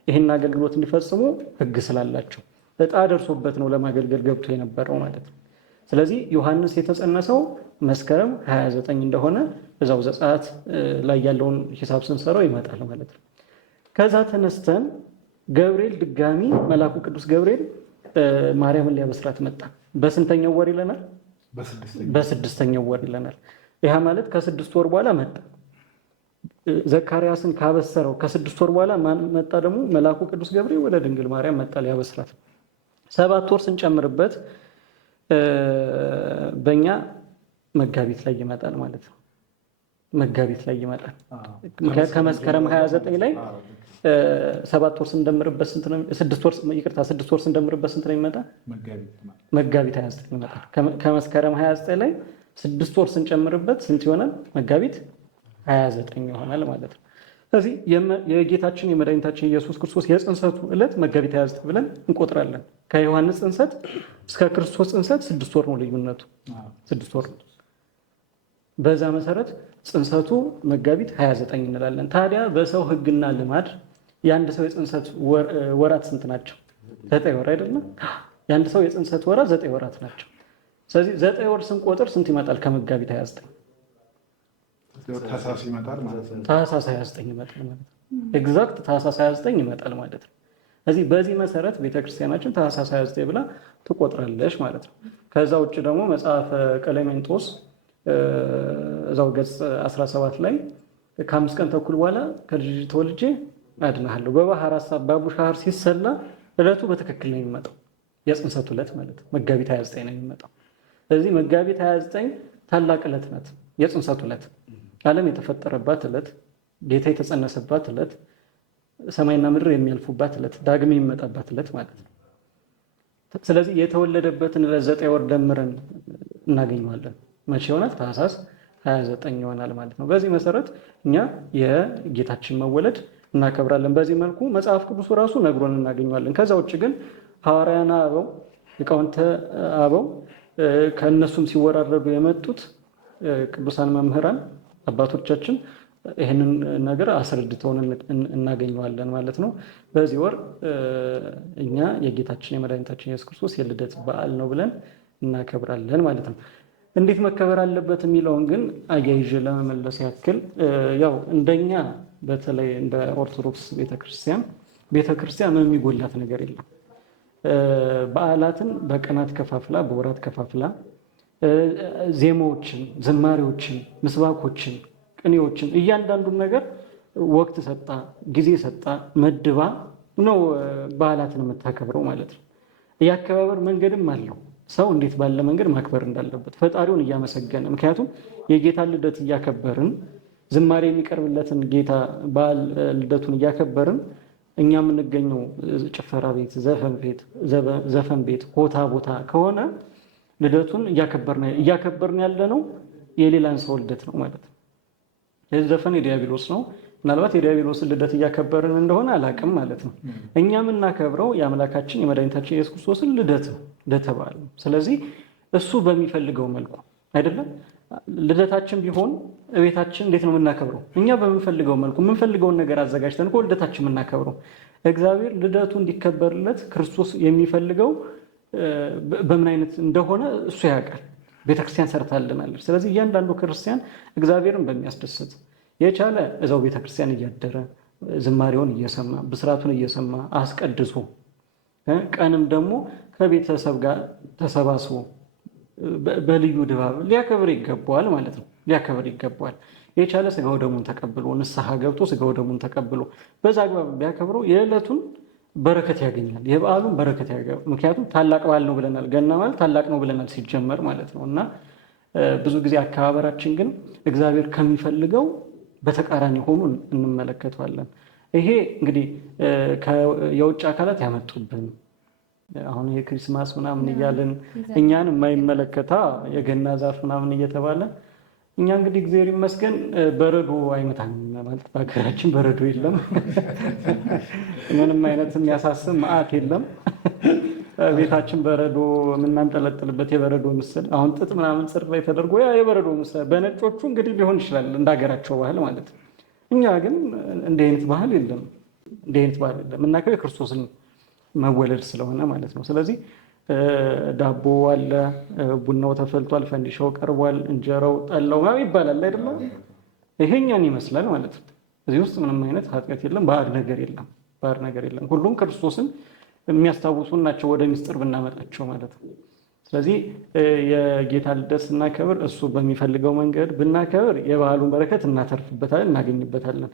ይህን አገልግሎት እንዲፈጽሙ ሕግ ስላላቸው ዕጣ ደርሶበት ነው ለማገልገል ገብቶ የነበረው ማለት ነው። ስለዚህ ዮሐንስ የተጸነሰው መስከረም 29 እንደሆነ እዛው ዘጸአት ላይ ያለውን ሂሳብ ስንሰራው ይመጣል ማለት ነው። ከዛ ተነስተን ገብርኤል ድጋሚ መልአኩ ቅዱስ ገብርኤል ማርያምን ሊያበስራት መጣ። በስንተኛው ወር ይለናል? በ6ኛው ወር ይለናል። ይህ ማለት ከ6 ወር በኋላ መጣ። ዘካርያስን ካበሰረው ከ6 ወር በኋላ ማን መጣ? ደግሞ መልአኩ ቅዱስ ገብርኤል ወደ ድንግል ማርያም መጣ ሊያበስራት። 7 ወር ስንጨምርበት በእኛ መጋቢት ላይ ይመጣል ማለት ነው። መጋቢት ላይ ይመጣል። ከመስከረም 29 ላይ 7 ወር ስንደምርበት ስንት ነው? 6 ወር ስንደምርበት ስንት ነው ይመጣ? መጋቢት 29 ይመጣል። ከመስከረም 29 ላይ 6 ወር ስንጨምርበት ስንት ይሆናል? መጋቢት 29 ይሆናል ማለት ነው። ስለዚህ የጌታችን የመድኃኒታችን ኢየሱስ ክርስቶስ የጽንሰቱ ዕለት መጋቢት 29 ብለን እንቆጥራለን። ከዮሐንስ ጽንሰት እስከ ክርስቶስ ጽንሰት 6 ወር ነው ልዩነቱ፣ 6 ወር ነው። በዛ መሰረት ጽንሰቱ መጋቢት 29 እንላለን። ታዲያ በሰው ሕግና ልማድ የአንድ ሰው የጽንሰት ወራት ስንት ናቸው? 9 ወር አይደለም? የአንድ ሰው የጽንሰት ወራት 9 ወራት ናቸው። ስለዚህ 9 ወር ስንቆጥር ስንት ይመጣል? ከመጋቢት 29 ታህሳስ ይመጣል ማለት ነው። ታህሳስ 29 ይመጣል ማለት ነው። ኤግዛክት ታህሳስ 29 ይመጣል ማለት ነው። ስለዚህ በዚህ መሰረት ቤተክርስቲያናችን ታህሳስ 29 ብላ ትቆጥራለች ማለት ነው። ከዛ ውጭ ደግሞ መጽሐፈ ቀሌምንጦስ እዛው ገጽ 17 ላይ ከ5 ቀን ተኩል በኋላ ከልጅ ተወልጄ አድናለሁ በባህር ሐሳብ በአቡሻህር ሲሰላ ዕለቱ በትክክል ነው የሚመጣው። የጽንሰቱ ዕለት ማለት ነው መጋቢት 29 ነው የሚመጣው። ስለዚህ መጋቢት 29 ታላቅ ዕለት ናት። የጽንሰቱ ዕለት ዓለም የተፈጠረባት ዕለት፣ ጌታ የተጸነሰባት ዕለት፣ ሰማይና ምድር የሚያልፉባት ዕለት፣ ዳግም የሚመጣባት ዕለት ማለት ነው። ስለዚህ የተወለደበትን ዕለት 9 ወር ደምረን እናገኘዋለን። መቼ ይሆናል? ታኅሳስ 29 ይሆናል ማለት ነው። በዚህ መሰረት እኛ የጌታችን መወለድ እናከብራለን። በዚህ መልኩ መጽሐፍ ቅዱሱ ራሱ ነግሮን እናገኘዋለን። ከዛ ውጭ ግን ሐዋርያና አበው ሊቃውንተ አበው ከእነሱም ሲወራረዱ የመጡት ቅዱሳን መምህራን አባቶቻችን ይህንን ነገር አስረድተውን እናገኘዋለን ማለት ነው። በዚህ ወር እኛ የጌታችን የመድኃኒታችን ኢየሱስ ክርስቶስ የልደት በዓል ነው ብለን እናከብራለን ማለት ነው። እንዴት መከበር አለበት የሚለውን ግን አያይዤ ለመመለስ ያክል ያው እንደኛ በተለይ እንደ ኦርቶዶክስ ቤተክርስቲያን የሚጎላት ነገር የለም። በዓላትን በቀናት ከፋፍላ በወራት ከፋፍላ ዜማዎችን፣ ዝማሬዎችን፣ ምስባኮችን፣ ቅኔዎችን እያንዳንዱን ነገር ወቅት ሰጣ፣ ጊዜ ሰጣ፣ መድባ ነው በዓላትን የምታከብረው ማለት ነው። የአከባበር መንገድም አለው። ሰው እንዴት ባለ መንገድ ማክበር እንዳለበት ፈጣሪውን እያመሰገነ፣ ምክንያቱም የጌታ ልደት እያከበርን ዝማሬ የሚቀርብለትን ጌታ በዓል ልደቱን እያከበርን እኛ የምንገኘው ጭፈራ ቤት፣ ዘፈን ቤት፣ ሆታ ቦታ ከሆነ ልደቱን እያከበርን ያለ ነው የሌላን ሰው ልደት ነው ማለት ነው። የዚህ ዘፈን የዲያብሎስ ነው። ምናልባት የዲያብሎስን ልደት እያከበርን እንደሆነ አላቅም ማለት ነው። እኛ የምናከብረው የአምላካችን የመድኃኒታችን ኢየሱስ ክርስቶስን ልደት ነው እንደተባለ። ስለዚህ እሱ በሚፈልገው መልኩ አይደለም። ልደታችን ቢሆን እቤታችን እንዴት ነው የምናከብረው? እኛ በምንፈልገው መልኩ የምንፈልገውን ነገር አዘጋጅተን እኮ ልደታችን የምናከብረው። እግዚአብሔር ልደቱ እንዲከበርለት ክርስቶስ የሚፈልገው በምን አይነት እንደሆነ እሱ ያውቃል። ቤተክርስቲያን ሰርታልናለች። ስለዚህ እያንዳንዱ ክርስቲያን እግዚአብሔርን በሚያስደስት የቻለ እዛው ቤተክርስቲያን እያደረ ዝማሬውን እየሰማ ብስራቱን እየሰማ አስቀድሶ ቀንም ደግሞ ከቤተሰብ ጋር ተሰባስቦ በልዩ ድባብ ሊያከብር ይገባዋል ማለት ነው። ሊያከብር ይገባዋል። የቻለ ስጋው ደሙን ተቀብሎ ንስሐ ገብቶ ስጋው ደሙን ተቀብሎ በዛ አግባብ ቢያከብረው የዕለቱን በረከት ያገኛል። የበዓሉን በረከት ያገኛል። ምክንያቱም ታላቅ በዓል ነው ብለናል። ገና ማለት ታላቅ ነው ብለናል ሲጀመር ማለት ነው። እና ብዙ ጊዜ አከባበራችን ግን እግዚአብሔር ከሚፈልገው በተቃራኒ ሆኖ እንመለከተዋለን። ይሄ እንግዲህ የውጭ አካላት ያመጡብን አሁን የክሪስማስ ምናምን እያልን እኛን የማይመለከታ የገና ዛፍ ምናምን እየተባለ እኛ እንግዲህ እግዚአብሔር ይመስገን በረዶ አይመታም ማለት በሀገራችን በረዶ የለም። ምንም አይነት የሚያሳስብ መዓት የለም። ቤታችን በረዶ የምናንጠለጥልበት የበረዶ ምስል አሁን ጥጥ ምናምን ጽር ላይ ተደርጎ ያ የበረዶ ምስል በነጮቹ እንግዲህ ሊሆን ይችላል እንደ ሀገራቸው ባህል ማለት ነው። እኛ ግን እንዲህ አይነት ባህል የለም። እንዲህ አይነት ባህል የለም። የምናውቀው የክርስቶስን መወለድ ስለሆነ ማለት ነው። ስለዚህ ዳቦ አለ፣ ቡናው ተፈልቷል፣ ፈንዲሻው ቀርቧል፣ እንጀራው ጠላው ይባላል አይደለም። ይሄኛን ይመስላል ማለት ነው። እዚህ ውስጥ ምንም አይነት ኃጢአት የለም፣ ባዕድ ነገር የለም፣ ባዕድ ነገር የለም። ሁሉም ክርስቶስን የሚያስታውሱን ናቸው ወደ ምስጢር ብናመጣቸው ማለት ነው። ስለዚህ የጌታ ልደት ስናከብር እሱ በሚፈልገው መንገድ ብናከብር የበዓሉን በረከት እናተርፍበታለን፣ እናገኝበታለን።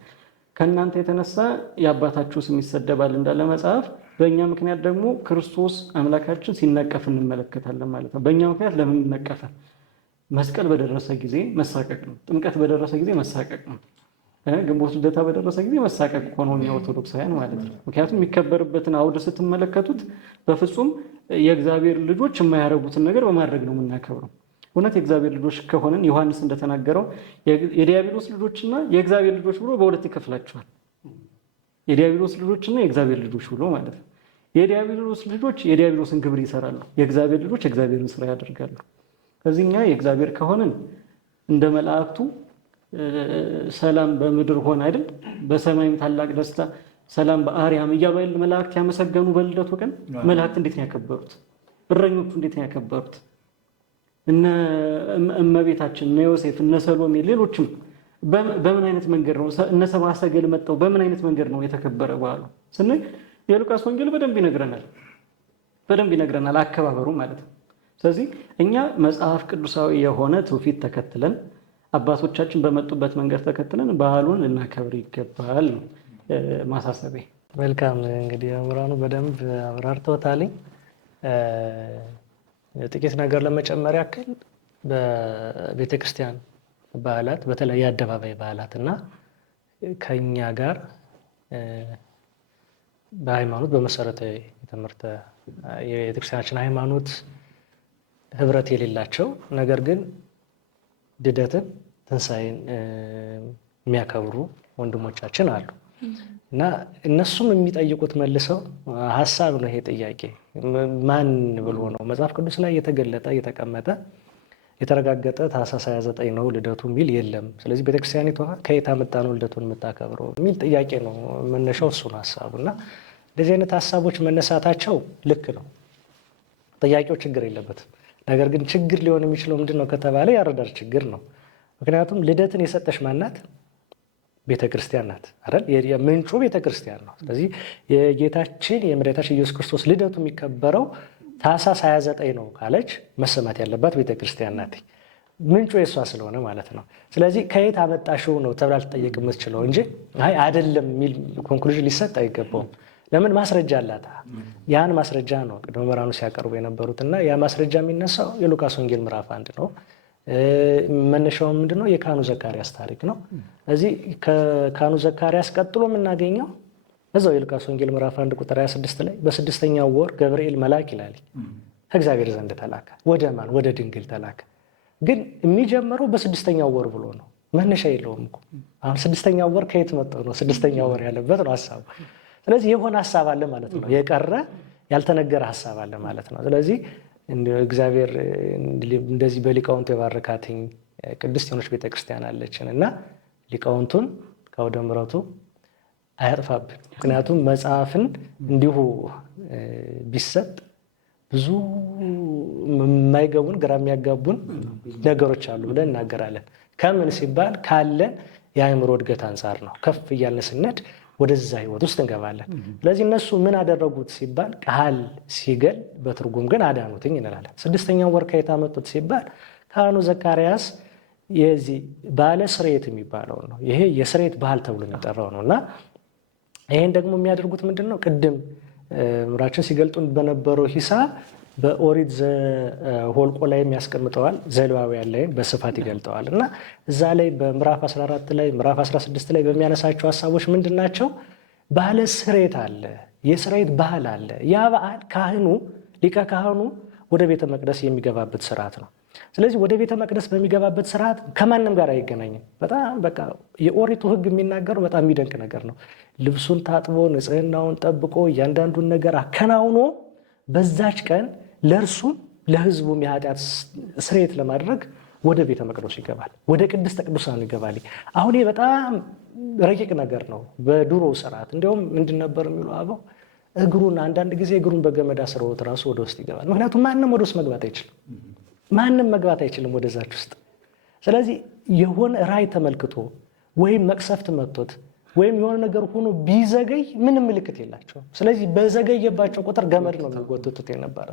ከእናንተ የተነሳ የአባታችሁ ስም ይሰደባል እንዳለ መጽሐፍ፣ በእኛ ምክንያት ደግሞ ክርስቶስ አምላካችን ሲነቀፍ እንመለከታለን ማለት ነው። በእኛ ምክንያት ለምን ይነቀፋል? መስቀል በደረሰ ጊዜ መሳቀቅ ነው። ጥምቀት በደረሰ ጊዜ መሳቀቅ ነው። ግንቦት ልደታ በደረሰ ጊዜ መሳቀቅ ሆኖ ኦርቶዶክሳውያን ማለት ነው። ምክንያቱም የሚከበርበትን አውድ ስትመለከቱት በፍጹም የእግዚአብሔር ልጆች የማያረጉትን ነገር በማድረግ ነው የምናከብረው። እውነት የእግዚአብሔር ልጆች ከሆንን ዮሐንስ እንደተናገረው የዲያብሎስ ልጆችና የእግዚአብሔር ልጆች ብሎ በሁለት ይከፍላቸዋል። የዲያብሎስ ልጆችና የእግዚአብሔር ልጆች ብሎ ማለት ነው። የዲያብሎስ ልጆች የዲያብሎስን ግብር ይሰራሉ፣ የእግዚአብሔር ልጆች የእግዚአብሔርን ስራ ያደርጋሉ። ከዚህ እኛ የእግዚአብሔር ከሆንን እንደ መላእክቱ ሰላም በምድር ሆነ አይደል? በሰማይም ታላቅ ደስታ ሰላም በአርያም እያሉ አይደል መላእክት ያመሰገኑ በልደቱ ቀን። መላእክት እንዴት ነው ያከበሩት? እረኞቹ እንዴት ነው ያከበሩት? እነ እመቤታችን፣ እነ ዮሴፍ፣ እነ ሰሎሜ ሌሎችም በምን አይነት መንገድ ነው? እነ ሰብአ ሰገል መጣው በምን አይነት መንገድ ነው የተከበረ በዓሉ ስንል የሉቃስ ወንጌል በደንብ ይነግረናል አከባበሩ ማለት ነው። ስለዚህ እኛ መጽሐፍ ቅዱሳዊ የሆነ ትውፊት ተከትለን አባቶቻችን በመጡበት መንገድ ተከትለን ባህሉን ልናከብር ይገባል ነው ማሳሰቢያ። መልካም እንግዲህ መምህራኑ በደንብ አብራርተውታል። ጥቂት ነገር ለመጨመር ያክል በቤተክርስቲያን በዓላት በተለይ የአደባባይ በዓላት እና ከኛ ጋር በሃይማኖት በመሰረታዊ የትምህርት የቤተክርስቲያናችን ሃይማኖት ህብረት የሌላቸው ነገር ግን ልደትን ትንሣኤን የሚያከብሩ ወንድሞቻችን አሉ እና እነሱም የሚጠይቁት መልሰው ሀሳብ ነው። ይሄ ጥያቄ ማን ብሎ ነው መጽሐፍ ቅዱስ ላይ የተገለጠ የተቀመጠ የተረጋገጠ ታኅሳስ 29 ነው ልደቱ የሚል የለም። ስለዚህ ቤተክርስቲያኒቷ ከየት አመጣ ነው ልደቱን የምታከብረው የሚል ጥያቄ ነው መነሻው። እሱ ነው ሀሳቡ እና እንደዚህ አይነት ሀሳቦች መነሳታቸው ልክ ነው። ጥያቄው ችግር የለበትም። ነገር ግን ችግር ሊሆን የሚችለው ምንድን ነው ከተባለ ያረዳድ ችግር ነው። ምክንያቱም ልደትን የሰጠች ማናት? ቤተክርስቲያን ናት አይደል? ምንጩ ቤተክርስቲያን ነው። ስለዚህ የጌታችን የመድኃኒታችን ኢየሱስ ክርስቶስ ልደቱ የሚከበረው ታኅሳስ 29 ነው ካለች መሰማት ያለባት ቤተክርስቲያን ናት። ምንጩ የእሷ ስለሆነ ማለት ነው። ስለዚህ ከየት አመጣሽው ነው ተብላ ልትጠየቅ የምትችለው እንጂ አይ አይደለም የሚል ኮንክሉዥን ሊሰጥ አይገባውም። ለምን? ማስረጃ አላት። ያን ማስረጃ ነው ቅድመ መምህራኑ ሲያቀርቡ የነበሩት እና ያ ማስረጃ የሚነሳው የሉቃስ ወንጌል ምዕራፍ 1 ነው። መነሻው ምንድነው? የካህኑ ዘካርያስ ታሪክ ነው። እዚህ ከካህኑ ዘካርያስ ቀጥሎ የምናገኘው እዛው የሉቃስ ወንጌል ምዕራፍ 1 ቁጥር 26 ላይ በ6ኛው ወር ገብርኤል መልአክ ይላል ከእግዚአብሔር ዘንድ ተላከ። ወደ ማን? ወደ ድንግል ተላከ። ግን የሚጀምረው በ6ኛው ወር ብሎ ነው። መነሻ የለውም እኮ። አሁን 6ኛው ወር ከየት መጣው ነው? 6ኛው ወር ያለበት ነው ሐሳቡ። ስለዚህ የሆነ ሐሳብ አለ ማለት ነው። የቀረ ያልተነገረ ሐሳብ አለ ማለት ነው። ስለዚህ እግዚአብሔር እንደዚህ በሊቃውንቱ የባረካትኝ ቅድስት የሆነች ቤተክርስቲያን አለችን እና ሊቃውንቱን ከአውደ ምሕረቱ አያጥፋብን። ምክንያቱም መጽሐፍን እንዲሁ ቢሰጥ ብዙ የማይገቡን ግራ የሚያጋቡን ነገሮች አሉ ብለን እናገራለን። ከምን ሲባል ካለን የአእምሮ እድገት አንጻር ነው። ከፍ እያልን ስነድ ወደዛ ህይወት ውስጥ እንገባለን። ስለዚህ እነሱ ምን አደረጉት ሲባል ቃል ሲገል በትርጉም ግን አዳኑትኝ እንላለን። 6ኛው ወር ከየት አመጡት ሲባል ካህኑ ዘካርያስ የዚህ ባለ ስርየት የሚባለው ነው። ይሄ የስርየት ባህል ተብሎ የሚጠራው ነው እና ይሄን ደግሞ የሚያደርጉት ምንድን ነው? ቅድም ምራችን ሲገልጡን በነበረው ሂሳብ በኦሪት ዘኍልቍ ላይ ያስቀምጠዋል፣ ዘሌዋውያን ላይ በስፋት ይገልጠዋል እና እዛ ላይ በምዕራፍ 14 ላይ ምዕራፍ 16 ላይ በሚያነሳቸው ሀሳቦች ምንድን ናቸው? ባለ ስርየት አለ፣ የስርየት ባህል አለ። ያ በዓል ካህኑ ሊቀ ካህኑ ወደ ቤተ መቅደስ የሚገባበት ስርዓት ነው። ስለዚህ ወደ ቤተ መቅደስ በሚገባበት ስርዓት ከማንም ጋር አይገናኝም። በጣም በቃ የኦሪቱ ሕግ የሚናገረው በጣም የሚደንቅ ነገር ነው። ልብሱን ታጥቦ ንጽህናውን ጠብቆ እያንዳንዱን ነገር አከናውኖ በዛች ቀን ለእርሱም ለሕዝቡም የኃጢአት ስርየት ለማድረግ ወደ ቤተ መቅደሱ ይገባል፣ ወደ ቅድስተ ቅዱሳን ይገባል። አሁን ይህ በጣም ረቂቅ ነገር ነው። በድሮ ስርዓት እንዲያውም ምንድን ነበር የሚሉ አበው እግሩን አንዳንድ ጊዜ እግሩን በገመድ አስረውት ራሱ ወደ ውስጥ ይገባል። ምክንያቱም ማንም ወደ ውስጥ መግባት አይችልም፣ ማንም መግባት አይችልም ወደዛች ውስጥ። ስለዚህ የሆነ ራእይ ተመልክቶ ወይም መቅሰፍት መጥቶት ወይም የሆነ ነገር ሆኖ ቢዘገይ ምንም ምልክት የላቸውም። ስለዚህ በዘገየባቸው ቁጥር ገመድ ነው የሚጎትቱት የነበረ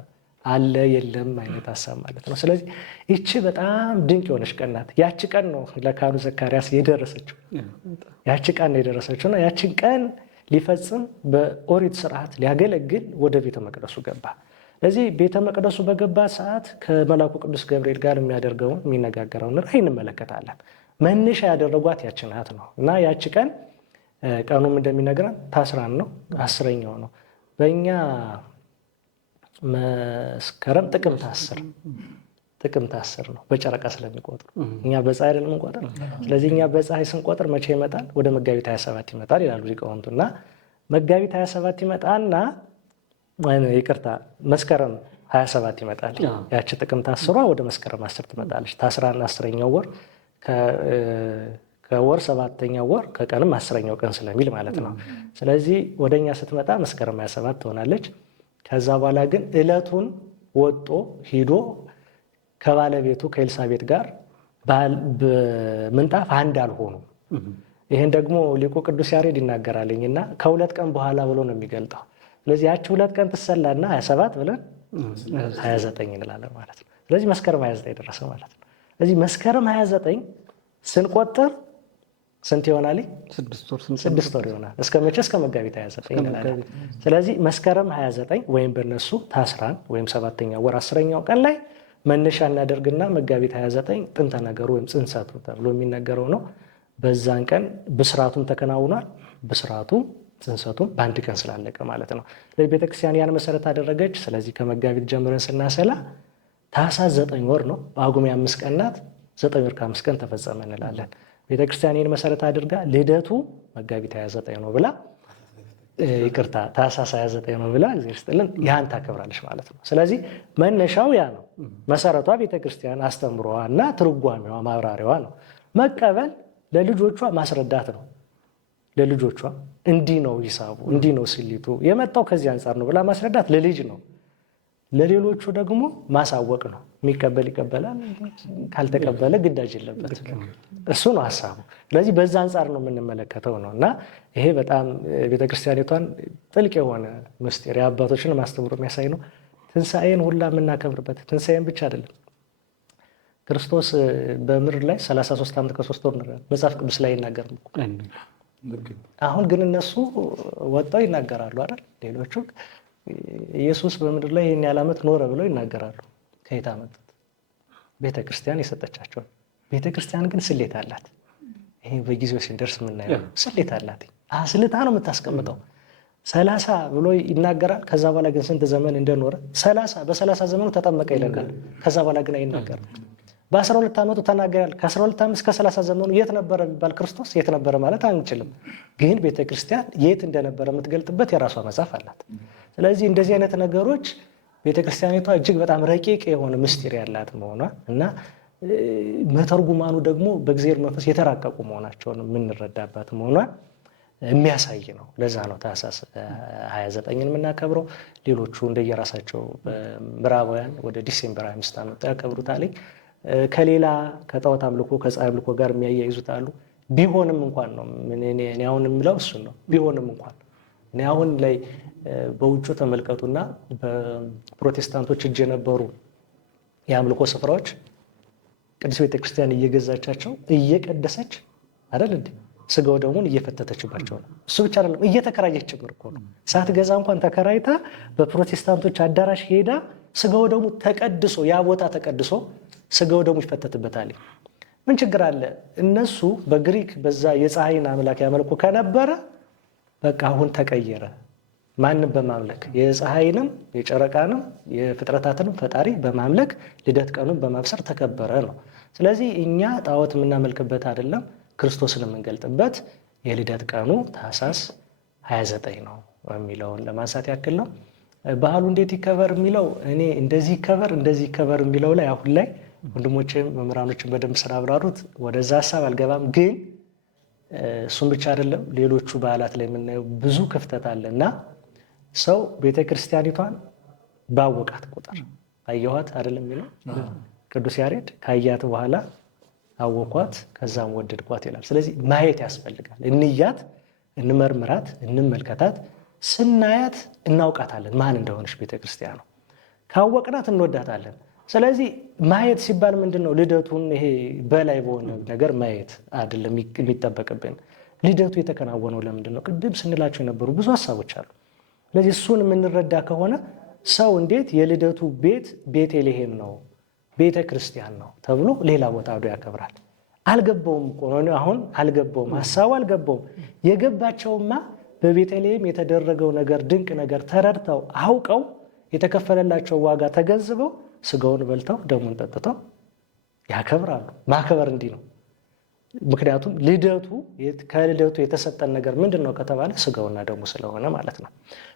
አለ የለም አይነት ሀሳብ ማለት ነው። ስለዚህ ይቺ በጣም ድንቅ የሆነች ቀን ናት። ያቺ ቀን ነው ለካህኑ ዘካርያስ የደረሰችው። ያቺ ቀን ነው የደረሰችው እና ያቺን ቀን ሊፈጽም በኦሪት ስርዓት ሊያገለግል ወደ ቤተ መቅደሱ ገባ። ስለዚህ ቤተ መቅደሱ በገባ ሰዓት ከመልአኩ ቅዱስ ገብርኤል ጋር የሚያደርገውን የሚነጋገረውን ራእይ እንመለከታለን። መነሻ ያደረጓት ያቺ ናት ነው እና ያቺ ቀን ቀኑም እንደሚነግረን ታስራን ነው 10ኛው ነው። በእኛ መስከረም ጥቅምት 10 ነው በጨረቃ ስለሚቆጥሩ፣ እኛ በፀሐይ አይደለም እንቆጥር። ስለዚህ እኛ በፀሐይ ስንቆጥር መቼ ይመጣል? ወደ መጋቢት 27 ይመጣል ይላሉ ሊቃውንቱ እና መጋቢት 27 ይመጣና ይቅርታ መስከረም 27 ይመጣል። ያቺ ጥቅምት 10 ወደ መስከረም 10 ትመጣለች። ታስራን 10ኛው ወር ከወር 7ኛው ወር ከቀንም 10ኛው ቀን ስለሚል ማለት ነው። ስለዚህ ወደኛ ስትመጣ መስከረም 27 ትሆናለች። ከዛ በኋላ ግን ዕለቱን ወጦ ሂዶ ከባለቤቱ ከኤልሳቤጥ ጋር በምንጣፍ አንድ አልሆኑ። ይህን ደግሞ ሊቁ ቅዱስ ያሬድ ይናገራልኝና ከ2 ቀን በኋላ ብሎ ነው የሚገልጠው። ስለዚህ ያቺ 2 ቀን ትሰላና 27 ብለን 29 እንላለን ማለት ነው። ስለዚህ መስከረም 29 ደረሰ ማለት ነው። ስለዚህ መስከረም 29 ስንቆጥር ስንት ይሆናል? 6 ወር ይሆናል። እስከ መቼ? እስከ መጋቢት 29 እንላለን። ስለዚህ መስከረም 29 ወይም በእነሱ ታስራን ወይም 7ኛው ወር 10ኛው ቀን ላይ መነሻ እናደርግና መጋቢት 29 ጥንተ ነገሩ ወይም ጽንሰቱ ተብሎ የሚነገረው ነው። በዛን ቀን ብስራቱም ተከናውኗል። ብስራቱ ጽንሰቱም በአንድ ቀን ስላለቀ ማለት ነው። ስለዚህ ቤተክርስቲያን ያን መሰረት አደረገች። ስለዚህ ከመጋቢት ጀምረን ስናሰላ ታኅሳስ 9 ወር ነው። ጳጉሜ 5 ቀን ናት። 9 ወር ከ5 ቀን ተፈጸመ እንላለን። ቤተክርስቲያን ይህን መሰረት አድርጋ ልደቱ መጋቢት 29 ነው ብላ ይቅርታ ታኅሳስ 29 ነው ብላ እግዚአብሔር ይስጥልን ያን ታከብራለች ማለት ነው። ስለዚህ መነሻው ያ ነው። መሰረቷ ቤተክርስቲያን አስተምሯ እና ትርጓሜዋ ማብራሪያዋ ነው። መቀበል ለልጆቿ ማስረዳት ነው። ለልጆቿ እንዲህ ነው ሂሳቡ፣ እንዲህ ነው ስሊቱ የመጣው ከዚህ አንጻር ነው ብላ ማስረዳት ለልጅ ነው። ለሌሎቹ ደግሞ ማሳወቅ ነው። የሚቀበል ይቀበላል፣ ካልተቀበለ ግዳጅ የለበትም። እሱ ነው ሀሳቡ። ስለዚህ በዛ አንጻር ነው የምንመለከተው ነው እና ይሄ በጣም ቤተክርስቲያኒቷን ጥልቅ የሆነ ምስጢር የአባቶችን ማስተምሮ የሚያሳይ ነው። ትንሣኤን ሁላ የምናከብርበት ትንሣኤን ብቻ አይደለም። ክርስቶስ በምድር ላይ 33 ዓመት ከ3 ወር መጽሐፍ ቅዱስ ላይ ይናገር። አሁን ግን እነሱ ወጣው ይናገራሉ አይደል? ሌሎቹ ኢየሱስ በምድር ላይ ይህን ያህል ዓመት ኖረ ብለው ይናገራሉ። ከየት አመጡት? ቤተክርስቲያን የሰጠቻቸው። ቤተክርስቲያን ግን ስሌት አላት። ይሄ በጊዜው ሲደርስ የምናየው ስሌት አላት። አስልታ ነው የምታስቀምጠው። 30 ብሎ ይናገራል። ከዛ በኋላ ግን ስንት ዘመን እንደኖረ በ30 ዘመኑ ተጠመቀ ይለናል። ከዛ በኋላ ግን አይናገርም። በ12 ዓመቱ ተናገራል። ከ12 ዓመት እስከ 30 ዘመኑ የት ነበረ ቢባል ክርስቶስ የት ነበረ ማለት አንችልም። ግን ቤተክርስቲያን የት እንደነበረ የምትገልጥበት የራሷ መጽሐፍ አላት። ስለዚህ እንደዚህ አይነት ነገሮች ቤተክርስቲያኒቷ እጅግ በጣም ረቂቅ የሆነ ምስጢር ያላት መሆኗ እና መተርጉማኑ ደግሞ በእግዚአብሔር መንፈስ የተራቀቁ መሆናቸውን የምንረዳባት መሆኗ የሚያሳይ ነው። ለዛ ነው ታኅሳስ 29ን የምናከብረው። ሌሎቹ እንደየራሳቸው ምዕራባውያን ወደ ዲሴምበር 25 ዓመት ያከብሩታል። ከሌላ ከጣዖት አምልኮ ከፀሐይ አምልኮ ጋር የሚያያይዙት አሉ። ቢሆንም እንኳን ነው እኔ አሁን የምለው እሱን ነው። ቢሆንም እንኳን እኔ አሁን ላይ በውጭ ተመልከቱና በፕሮቴስታንቶች እጅ የነበሩ የአምልኮ ስፍራዎች ቅድስት ቤተክርስቲያን እየገዛቻቸው እየቀደሰች አይደል እንዴ? ስጋው ደሙን እየፈተተችባቸው ነው። እሱ ብቻ አይደለም እየተከራየች ጭምር እኮ ነው። ሳትገዛ እንኳን ተከራይታ በፕሮቴስታንቶች አዳራሽ ሄዳ ስጋው ደሙ ተቀድሶ ያ ቦታ ተቀድሶ ስጋው ደሙ ይፈተትበታል። ምን ችግር አለ? እነሱ በግሪክ በዛ የፀሐይን አምላክ ያመልኩ ከነበረ በቃ አሁን ተቀየረ። ማንም በማምለክ የፀሐይንም የጨረቃንም የፍጥረታትንም ፈጣሪ በማምለክ ልደት ቀኑን በማብሰር ተከበረ ነው። ስለዚህ እኛ ጣዖት የምናመልክበት አይደለም፣ ክርስቶስን የምንገልጥበት የልደት ቀኑ ታኅሳስ 29 ነው የሚለውን ለማንሳት ያክል ነው። ባህሉ እንዴት ይከበር የሚለው እኔ እንደዚህ ይከበር የሚለው ላይ አሁን ላይ ወንድሞችም መምህራኖችን በደንብ ስላብራሩት ወደዛ ሀሳብ አልገባም። ግን እሱም ብቻ አይደለም፣ ሌሎቹ በዓላት ላይ የምናየው ብዙ ክፍተት አለ እና ሰው ቤተክርስቲያኒቷን ባወቃት ቁጥር አየኋት አይደለም የሚለው ቅዱስ ያሬድ ካያት በኋላ አወኳት ከዛም ወደድኳት ይላል። ስለዚህ ማየት ያስፈልጋል። እንያት፣ እንመርምራት፣ እንመልከታት። ስናያት እናውቃታለን ማን እንደሆነች ቤተክርስቲያኗ። ካወቅናት እንወዳታለን። ስለዚህ ማየት ሲባል ምንድን ነው? ልደቱን ይሄ በላይ በሆነ ነገር ማየት አይደለም የሚጠበቅብን። ልደቱ የተከናወነው ለምንድን ነው? ቅድም ስንላቸው የነበሩ ብዙ ሀሳቦች አሉ። ስለዚህ እሱን የምንረዳ ከሆነ ሰው እንዴት የልደቱ ቤት ቤተልሔም ነው ቤተ ክርስቲያን ነው ተብሎ ሌላ ቦታ ሄዶ ያከብራል? አልገባውም እኮ ነው። አሁን አልገባውም፣ ሀሳቡ አልገባውም። የገባቸውማ በቤተልሔም የተደረገው ነገር ድንቅ ነገር ተረድተው አውቀው የተከፈለላቸው ዋጋ ተገንዝበው ስጋውን በልተው ደሙን ጠጥተው ያከብራሉ። ማክበር እንዲህ ነው። ምክንያቱም ከልደቱ የተሰጠን ነገር ምንድን ነው ከተባለ ስጋውና ደሙ ስለሆነ ማለት ነው።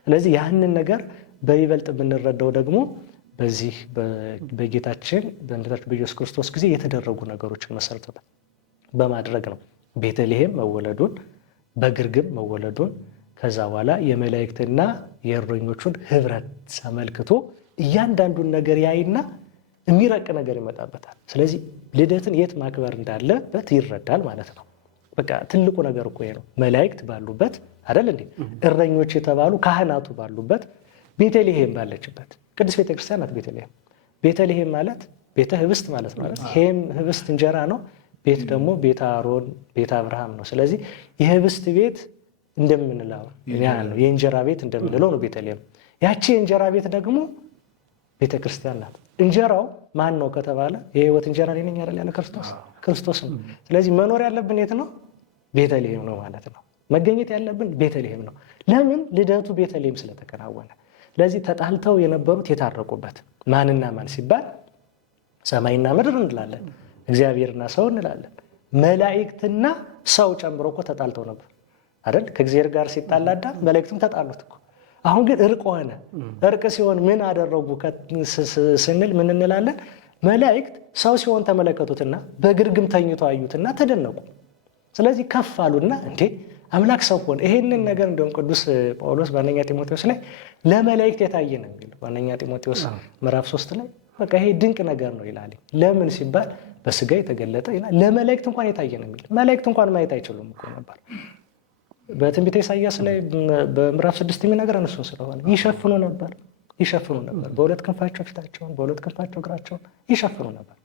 ስለዚህ ያንን ነገር በይበልጥ የምንረዳው ደግሞ በዚህ በጌታችን በመድኃኒታችን በኢየሱስ ክርስቶስ ጊዜ የተደረጉ ነገሮችን መሰረት በማድረግ ነው። ቤተልሔም መወለዱን፣ በግርግም መወለዱን፣ ከዛ በኋላ የመላእክትና የእረኞቹን ህብረት ተመልክቶ እያንዳንዱን ነገር ያይና የሚረቅ ነገር ይመጣበታል። ስለዚህ ልደትን የት ማክበር እንዳለበት ይረዳል ማለት ነው። በቃ ትልቁ ነገር እኮ ነው። መላእክት ባሉበት አይደል እንዴ? እረኞች የተባሉ ካህናቱ ባሉበት ቤተልሔም ባለችበት ቅድስት ቤተክርስቲያን ናት። ቤተልሔም ማለት ቤተ ህብስት ማለት ነው። ሄም ህብስት እንጀራ ነው። ቤት ደግሞ ቤተ አሮን ቤተ አብርሃም ነው። ስለዚህ የህብስት ቤት እንደምንለው ነው፣ የእንጀራ ቤት እንደምንለው ነው ቤተልሔም። ያቺ የእንጀራ ቤት ደግሞ ቤተክርስቲያን ናት። እንጀራው ማን ነው ከተባለ የህይወት እንጀራ እኔ ነኝ አይደል ያለ ክርስቶስ ነው። ስለዚህ መኖር ያለብን የት ነው? ቤተልሔም ነው ማለት ነው። መገኘት ያለብን ቤተልሔም ነው። ለምን? ልደቱ ቤተልሔም ስለተከናወነ። ስለዚህ ተጣልተው የነበሩት የታረቁበት ማንና ማን ሲባል ሰማይና ምድር እንላለን፣ እግዚአብሔርና ሰው እንላለን። መላእክትና ሰው ጨምሮ እኮ ተጣልተው ነበር አይደል? ከእግዚአብሔር ጋር ሲጣላ አዳም መላእክትም ተጣሉት እኮ። አሁን ግን እርቅ ሆነ። እርቅ ሲሆን ምን አደረጉ ስንል ምን እንላለን? መላእክት ሰው ሲሆን ተመለከቱትና በግርግም ተኝቶ አዩትና ተደነቁ። ስለዚህ ከፍ አሉና እንዴ አምላክ ሰው ሆነ። ይሄንን ነገር እንደውም ቅዱስ ጳውሎስ በአንደኛ ጢሞቴዎስ ላይ ለመላእክት የታየ ነው የሚለው። በአንደኛ ጢሞቴዎስ ምዕራፍ 3 ላይ በቃ ይሄ ድንቅ ነገር ነው ይላል። ለምን ሲባል በስጋ የተገለጠ ይላል። ለመላእክት እንኳን የታየ ነው የሚለው። መላእክት እንኳን ማየት አይችሉም እኮ ነበር። በትንቢተ ኢሳይያስ ላይ በምዕራፍ 6 የሚነግረን እሱን ስለሆነ ይሸፍኑ ነበር። በሁለት ክንፋቸው ፊታቸውን፣ በሁለት ክንፋቸው እግራቸውን ይሸፍኑ ነበር።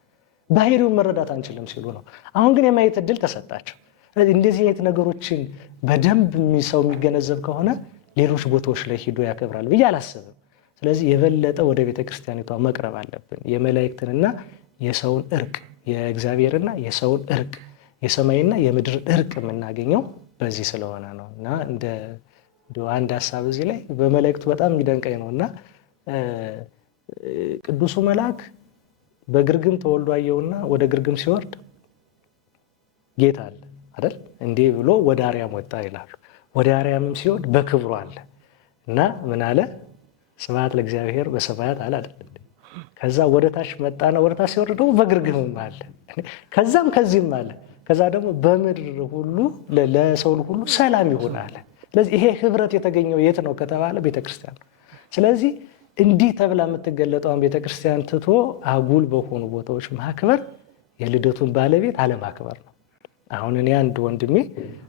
ባህሪውን መረዳት አንችልም ሲሉ ነው። አሁን ግን የማየት እድል ተሰጣቸው። እንደዚህ አይነት ነገሮችን በደንብ ሰው የሚገነዘብ ከሆነ ሌሎች ቦታዎች ላይ ሂዶ ያከብራል ብዬ አላስብም። ስለዚህ የበለጠ ወደ ቤተክርስቲያኒቷ መቅረብ አለብን። የመላእክትንና የሰውን እርቅ፣ የእግዚአብሔርና የሰውን እርቅ፣ የሰማይና የምድር እርቅ የምናገኘው በዚህ ስለሆነ ነው እና እንደ አንድ ሀሳብ እዚህ ላይ በመላእክቱ በጣም የሚደንቀኝ ነው እና ቅዱሱ መልአክ በግርግም ተወልዶ አየውና ወደ ግርግም ሲወርድ ጌታ አለ አይደል? እንዲህ ብሎ ወደ አርያም ወጣ ይላሉ። ወደ አርያምም ሲወርድ በክብሩ አለ እና ምን አለ? ስብሐት ለእግዚአብሔር በሰማያት አለ አይደል? ከዛ ወደ ታች መጣና ወደ ታች ሲወርድ ደግሞ በግርግምም አለ። ከዛም ከዚህም አለ። ከዛ ደግሞ በምድር ሁሉ ለሰው ሁሉ ሰላም ይሁን አለ። ስለዚህ ይሄ ህብረት የተገኘው የት ነው ከተባለ ቤተክርስቲያን ነው። ስለዚህ እንዲህ ተብላ የምትገለጠውን ቤተክርስቲያን ትቶ አጉል በሆኑ ቦታዎች ማክበር የልደቱን ባለቤት አለማክበር ነው። አሁን እኔ አንድ ወንድሜ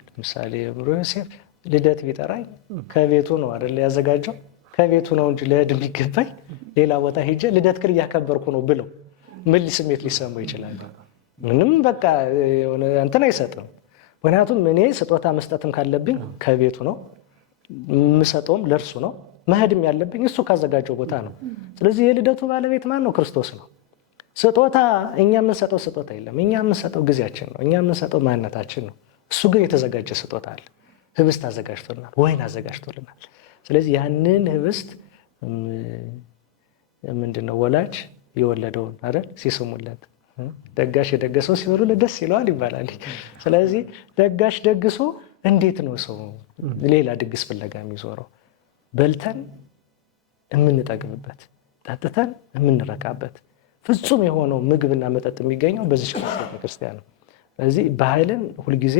ለምሳሌ ብሮ ዮሴፍ ልደት ቢጠራኝ ከቤቱ ነው አይደል ያዘጋጀው፣ ከቤቱ ነው እንጂ ልሄድ የሚገባኝ ሌላ ቦታ ሄጄ ልደት ክል እያከበርኩ ነው ብለው ምን ስሜት ሊሰማው ይችላል? ምንም በቃ እንትን አይሰጥም። ምክንያቱም እኔ ስጦታ መስጠትም ካለብኝ ከቤቱ ነው፣ የምሰጠውም ለእርሱ ነው፣ መሄድም ያለብኝ እሱ ካዘጋጀው ቦታ ነው። ስለዚህ የልደቱ ባለቤት ማን ነው? ክርስቶስ ነው። ስጦታ እኛ የምንሰጠው ስጦታ የለም። እኛ የምንሰጠው ጊዜያችን ነው። እኛ የምንሰጠው ማንነታችን ነው። እሱ ግን የተዘጋጀ ስጦታ አለ። ህብስት አዘጋጅቶልናል፣ ወይን አዘጋጅቶልናል። ስለዚህ ያንን ህብስት ምንድነው ወላጅ የወለደውን አይደል ሲስሙለት፣ ደጋሽ የደገሰው ሲበሉለት ደስ ይለዋል ይባላል። ስለዚህ ደጋሽ ደግሶ እንዴት ነው ሰው ሌላ ድግስ ፍለጋ የሚዞረው? በልተን የምንጠግብበት፣ ጠጥተን የምንረካበት ፍጹም የሆነው ምግብና መጠጥ የሚገኘው በዚህ ቤተክርስቲያን ነው። ስለዚህ ባህልን ሁልጊዜ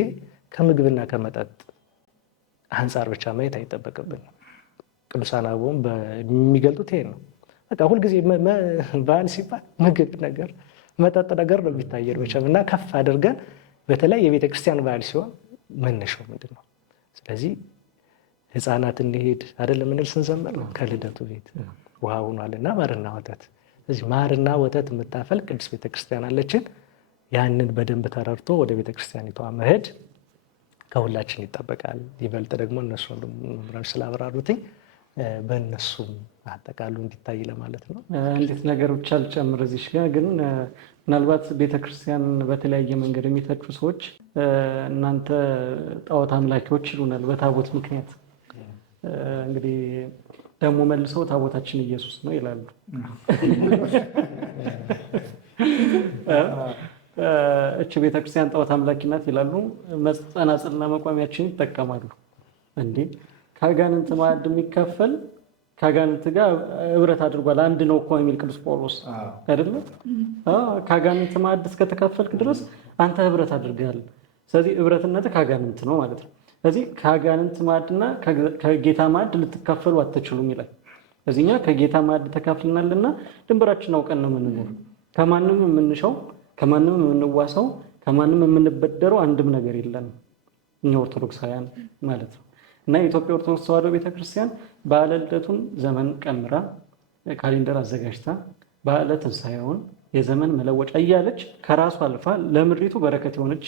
ከምግብና ከመጠጥ አንጻር ብቻ ማየት አይጠበቅብንም። ቅዱሳን አበውም የሚገልጡት ይሄን ነው። በቃ ሁልጊዜ ባህል ሲባል ምግብ ነገር መጠጥ ነገር ነው የሚታየን መቼም እና ከፍ አድርገን በተለይ የቤተክርስቲያን ባህል ሲሆን መነሻው ምንድን ነው? ስለዚህ ህፃናት እንሄድ አይደለም ምንል ስንዘምር ነው ከልደቱ ቤት ውሃ ሆኗልና ማርና ወተት። ስለዚህ ማርና ወተት የምታፈል ቅድስት ቤተክርስቲያን አለችን። ያንን በደንብ ተረድቶ ወደ ቤተክርስቲያኒቷ መሄድ ከሁላችን ይጠበቃል። ይበልጥ ደግሞ እነሱ ስላብራሩትኝ በእነሱም አጠቃሉ እንዲታይ ለማለት ነው። እንዴት ነገሮች አልጨምር እዚህ ጋር ግን ምናልባት ቤተክርስቲያን በተለያየ መንገድ የሚተቹ ሰዎች እናንተ ጣዖት አምላኪዎች ይሉናል በታቦት ምክንያት። እንግዲህ ደግሞ መልሰው ታቦታችን ኢየሱስ ነው ይላሉ። እቺ ቤተክርስቲያን ጣዖት አምላኪ ናት ይላሉ። መጸናጽልና መቋሚያችን ይጠቀማሉ። እንዴ ከአጋንንት ማዕድ የሚካፈል ከአጋንንት ጋር ህብረት አድርጓል አንድ ነው እኮ የሚል ቅዱስ ጳውሎስ አይደለም? ከአጋንንት ማዕድ እስከተካፈልክ ድረስ አንተ ህብረት አድርገሃል። ስለዚህ ህብረትነትህ ከአጋንንት ነው ማለት ነው። ስለዚህ ከአጋንንት ማዕድና ከጌታ ማዕድ ልትካፈሉ አትችሉም ይላል። ስለዚህ እኛ ከጌታ ማዕድ ተካፍልናልና ድንበራችን አውቀን ነው የምንኖር። ከማንም የምንሻው፣ ከማንም የምንዋሰው፣ ከማንም የምንበደረው አንድም ነገር የለንም እኛ ኦርቶዶክሳውያን ማለት ነው። እና የኢትዮጵያ ኦርቶዶክስ ተዋሕዶ ቤተክርስቲያን በዓለ ልደቱን ዘመን ቀምራ ካሌንደር አዘጋጅታ በዓለ ትንሣኤውን የዘመን መለወጫ እያለች ከራሱ አልፋ ለምድሪቱ በረከት የሆነች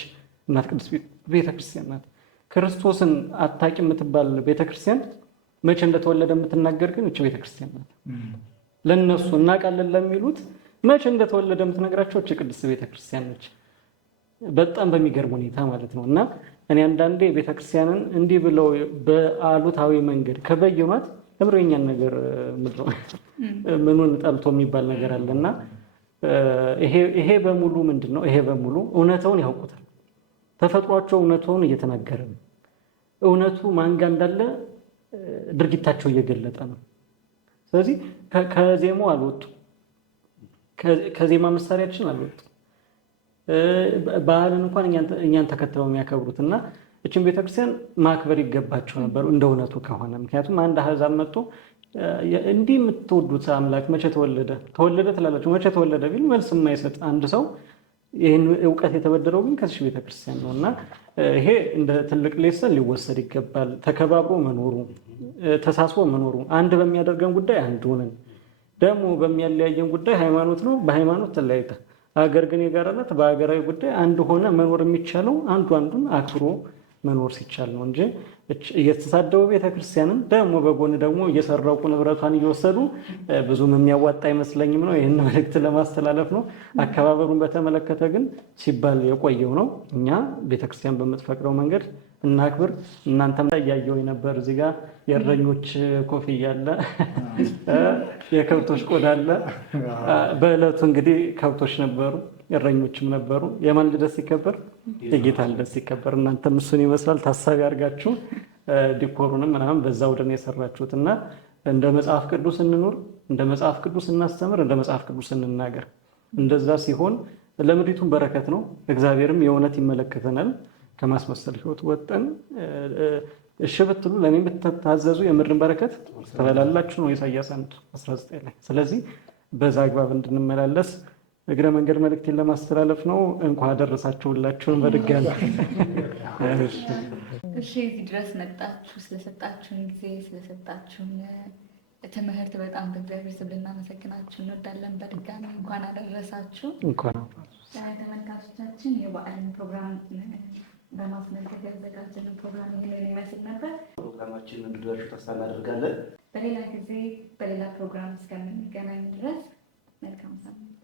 እናት ቅድስት ቤተክርስቲያን ናት። ክርስቶስን አታቂ የምትባል ቤተክርስቲያን መቼ እንደተወለደ የምትናገር ግን እቺ ቤተክርስቲያን ናት። ለነሱ እናውቃለን ለሚሉት መቼ እንደተወለደ የምትነግራቸው እቺ ቅድስት ቤተክርስቲያን ነች። በጣም በሚገርም ሁኔታ ማለት ነው። እና እኔ አንዳንዴ ቤተክርስቲያንን እንዲህ ብለው በአሉታዊ መንገድ ከበየኗት ለምሮኛን ነገር ምኑን ጠልቶ የሚባል ነገር አለና ይሄ በሙሉ ምንድነው? ይሄ በሙሉ እውነታውን ያውቁታል። ተፈጥሯቸው እውነታውን እየተናገረ ነው። እውነቱ ማን ጋር እንዳለ ድርጊታቸው እየገለጠ ነው። ስለዚህ ከዜማው አልወጡ፣ ከዜማ መሳሪያችን አልወጡ። ባህልን እንኳን እኛን ተከትለው የሚያከብሩት እና እችን ቤተክርስቲያን ማክበር ይገባቸው ነበር እንደ እውነቱ ከሆነ። ምክንያቱም አንድ አህዛብ መጥቶ እንዲህ የምትወዱት አምላክ መቼ ተወለደ ትላላችሁ፣ መቼ ተወለደ ቢል መልስ የማይሰጥ አንድ ሰው ይህን እውቀት የተበደረው ግን ከዚህ ቤተክርስቲያን ነው እና ይሄ እንደ ትልቅ ሌሰን ሊወሰድ ይገባል። ተከባብሮ መኖሩ፣ ተሳስቦ መኖሩ፣ አንድ በሚያደርገን ጉዳይ አንድ ሆነን ደግሞ በሚያለያየን ጉዳይ ሃይማኖት ነው፣ በሃይማኖት ተለያይተ ሀገር ግን የጋራ ናት። በሀገራዊ ጉዳይ አንድ ሆነ መኖር የሚቻለው አንዱ አንዱን አክብሮ መኖር ሲቻል ነው እንጂ እየተሳደቡ ቤተክርስቲያንን ደግሞ በጎን ደግሞ እየሰረቁ ንብረቷን እየወሰዱ ብዙም የሚያዋጣ አይመስለኝም ነው። ይህን መልእክት ለማስተላለፍ ነው። አከባበሩን በተመለከተ ግን ሲባል የቆየው ነው። እኛ ቤተክርስቲያን በምትፈቅደው መንገድ እናክብር። እናንተም እያየው ነበር። እዚህ ጋር የእረኞች ኮፍያ አለ፣ የከብቶች ቆዳ አለ። በዕለቱ እንግዲህ ከብቶች ነበሩ፣ እረኞችም ነበሩ። የማን ልደት ሲከበር? የጌታ ልደት ሲከበር እናንተም እሱን ይመስላል ታሳቢ አድርጋችሁ ዲኮሩንም ምናምን በዛው ደን የሰራችሁት እና እንደ መጽሐፍ ቅዱስ እንኑር፣ እንደ መጽሐፍ ቅዱስ እናስተምር፣ እንደ መጽሐፍ ቅዱስ እንናገር። እንደዛ ሲሆን ለምድሪቱም በረከት ነው። እግዚአብሔርም የእውነት ይመለከተናል። ከማስመሰል ህይወት ወጠን እሺ ብትሉ ለኔ ብትታዘዙ የምድርን በረከት ትበላላችሁ ነው ኢሳይያስ 1:19 ላይ። ስለዚህ በዛ አግባብ እንድንመላለስ እግረ መንገድ መልእክቴን ለማስተላለፍ ነው። እንኳን አደረሳችሁላችሁን በድጋሚ። እሺ እዚህ ድረስ መጣችሁ ስለሰጣችሁን ጊዜ ስለሰጣችሁን ትምህርት በጣም በእግዚአብሔር ስም ልናመሰግናችሁ እንወዳለን። በድጋሚ እንኳን አደረሳችሁ። እንኳን ተመልካቾቻችን የበዓልን ፕሮግራም በማስመልከት ያዘጋጀንን ፕሮግራም ይህንን ይመስል ነበር። ፕሮግራማችን እንድደርሱ ተስፋ እናደርጋለን። በሌላ ጊዜ በሌላ ፕሮግራም እስከምንገናኝ ድረስ መልካም ሳምንት።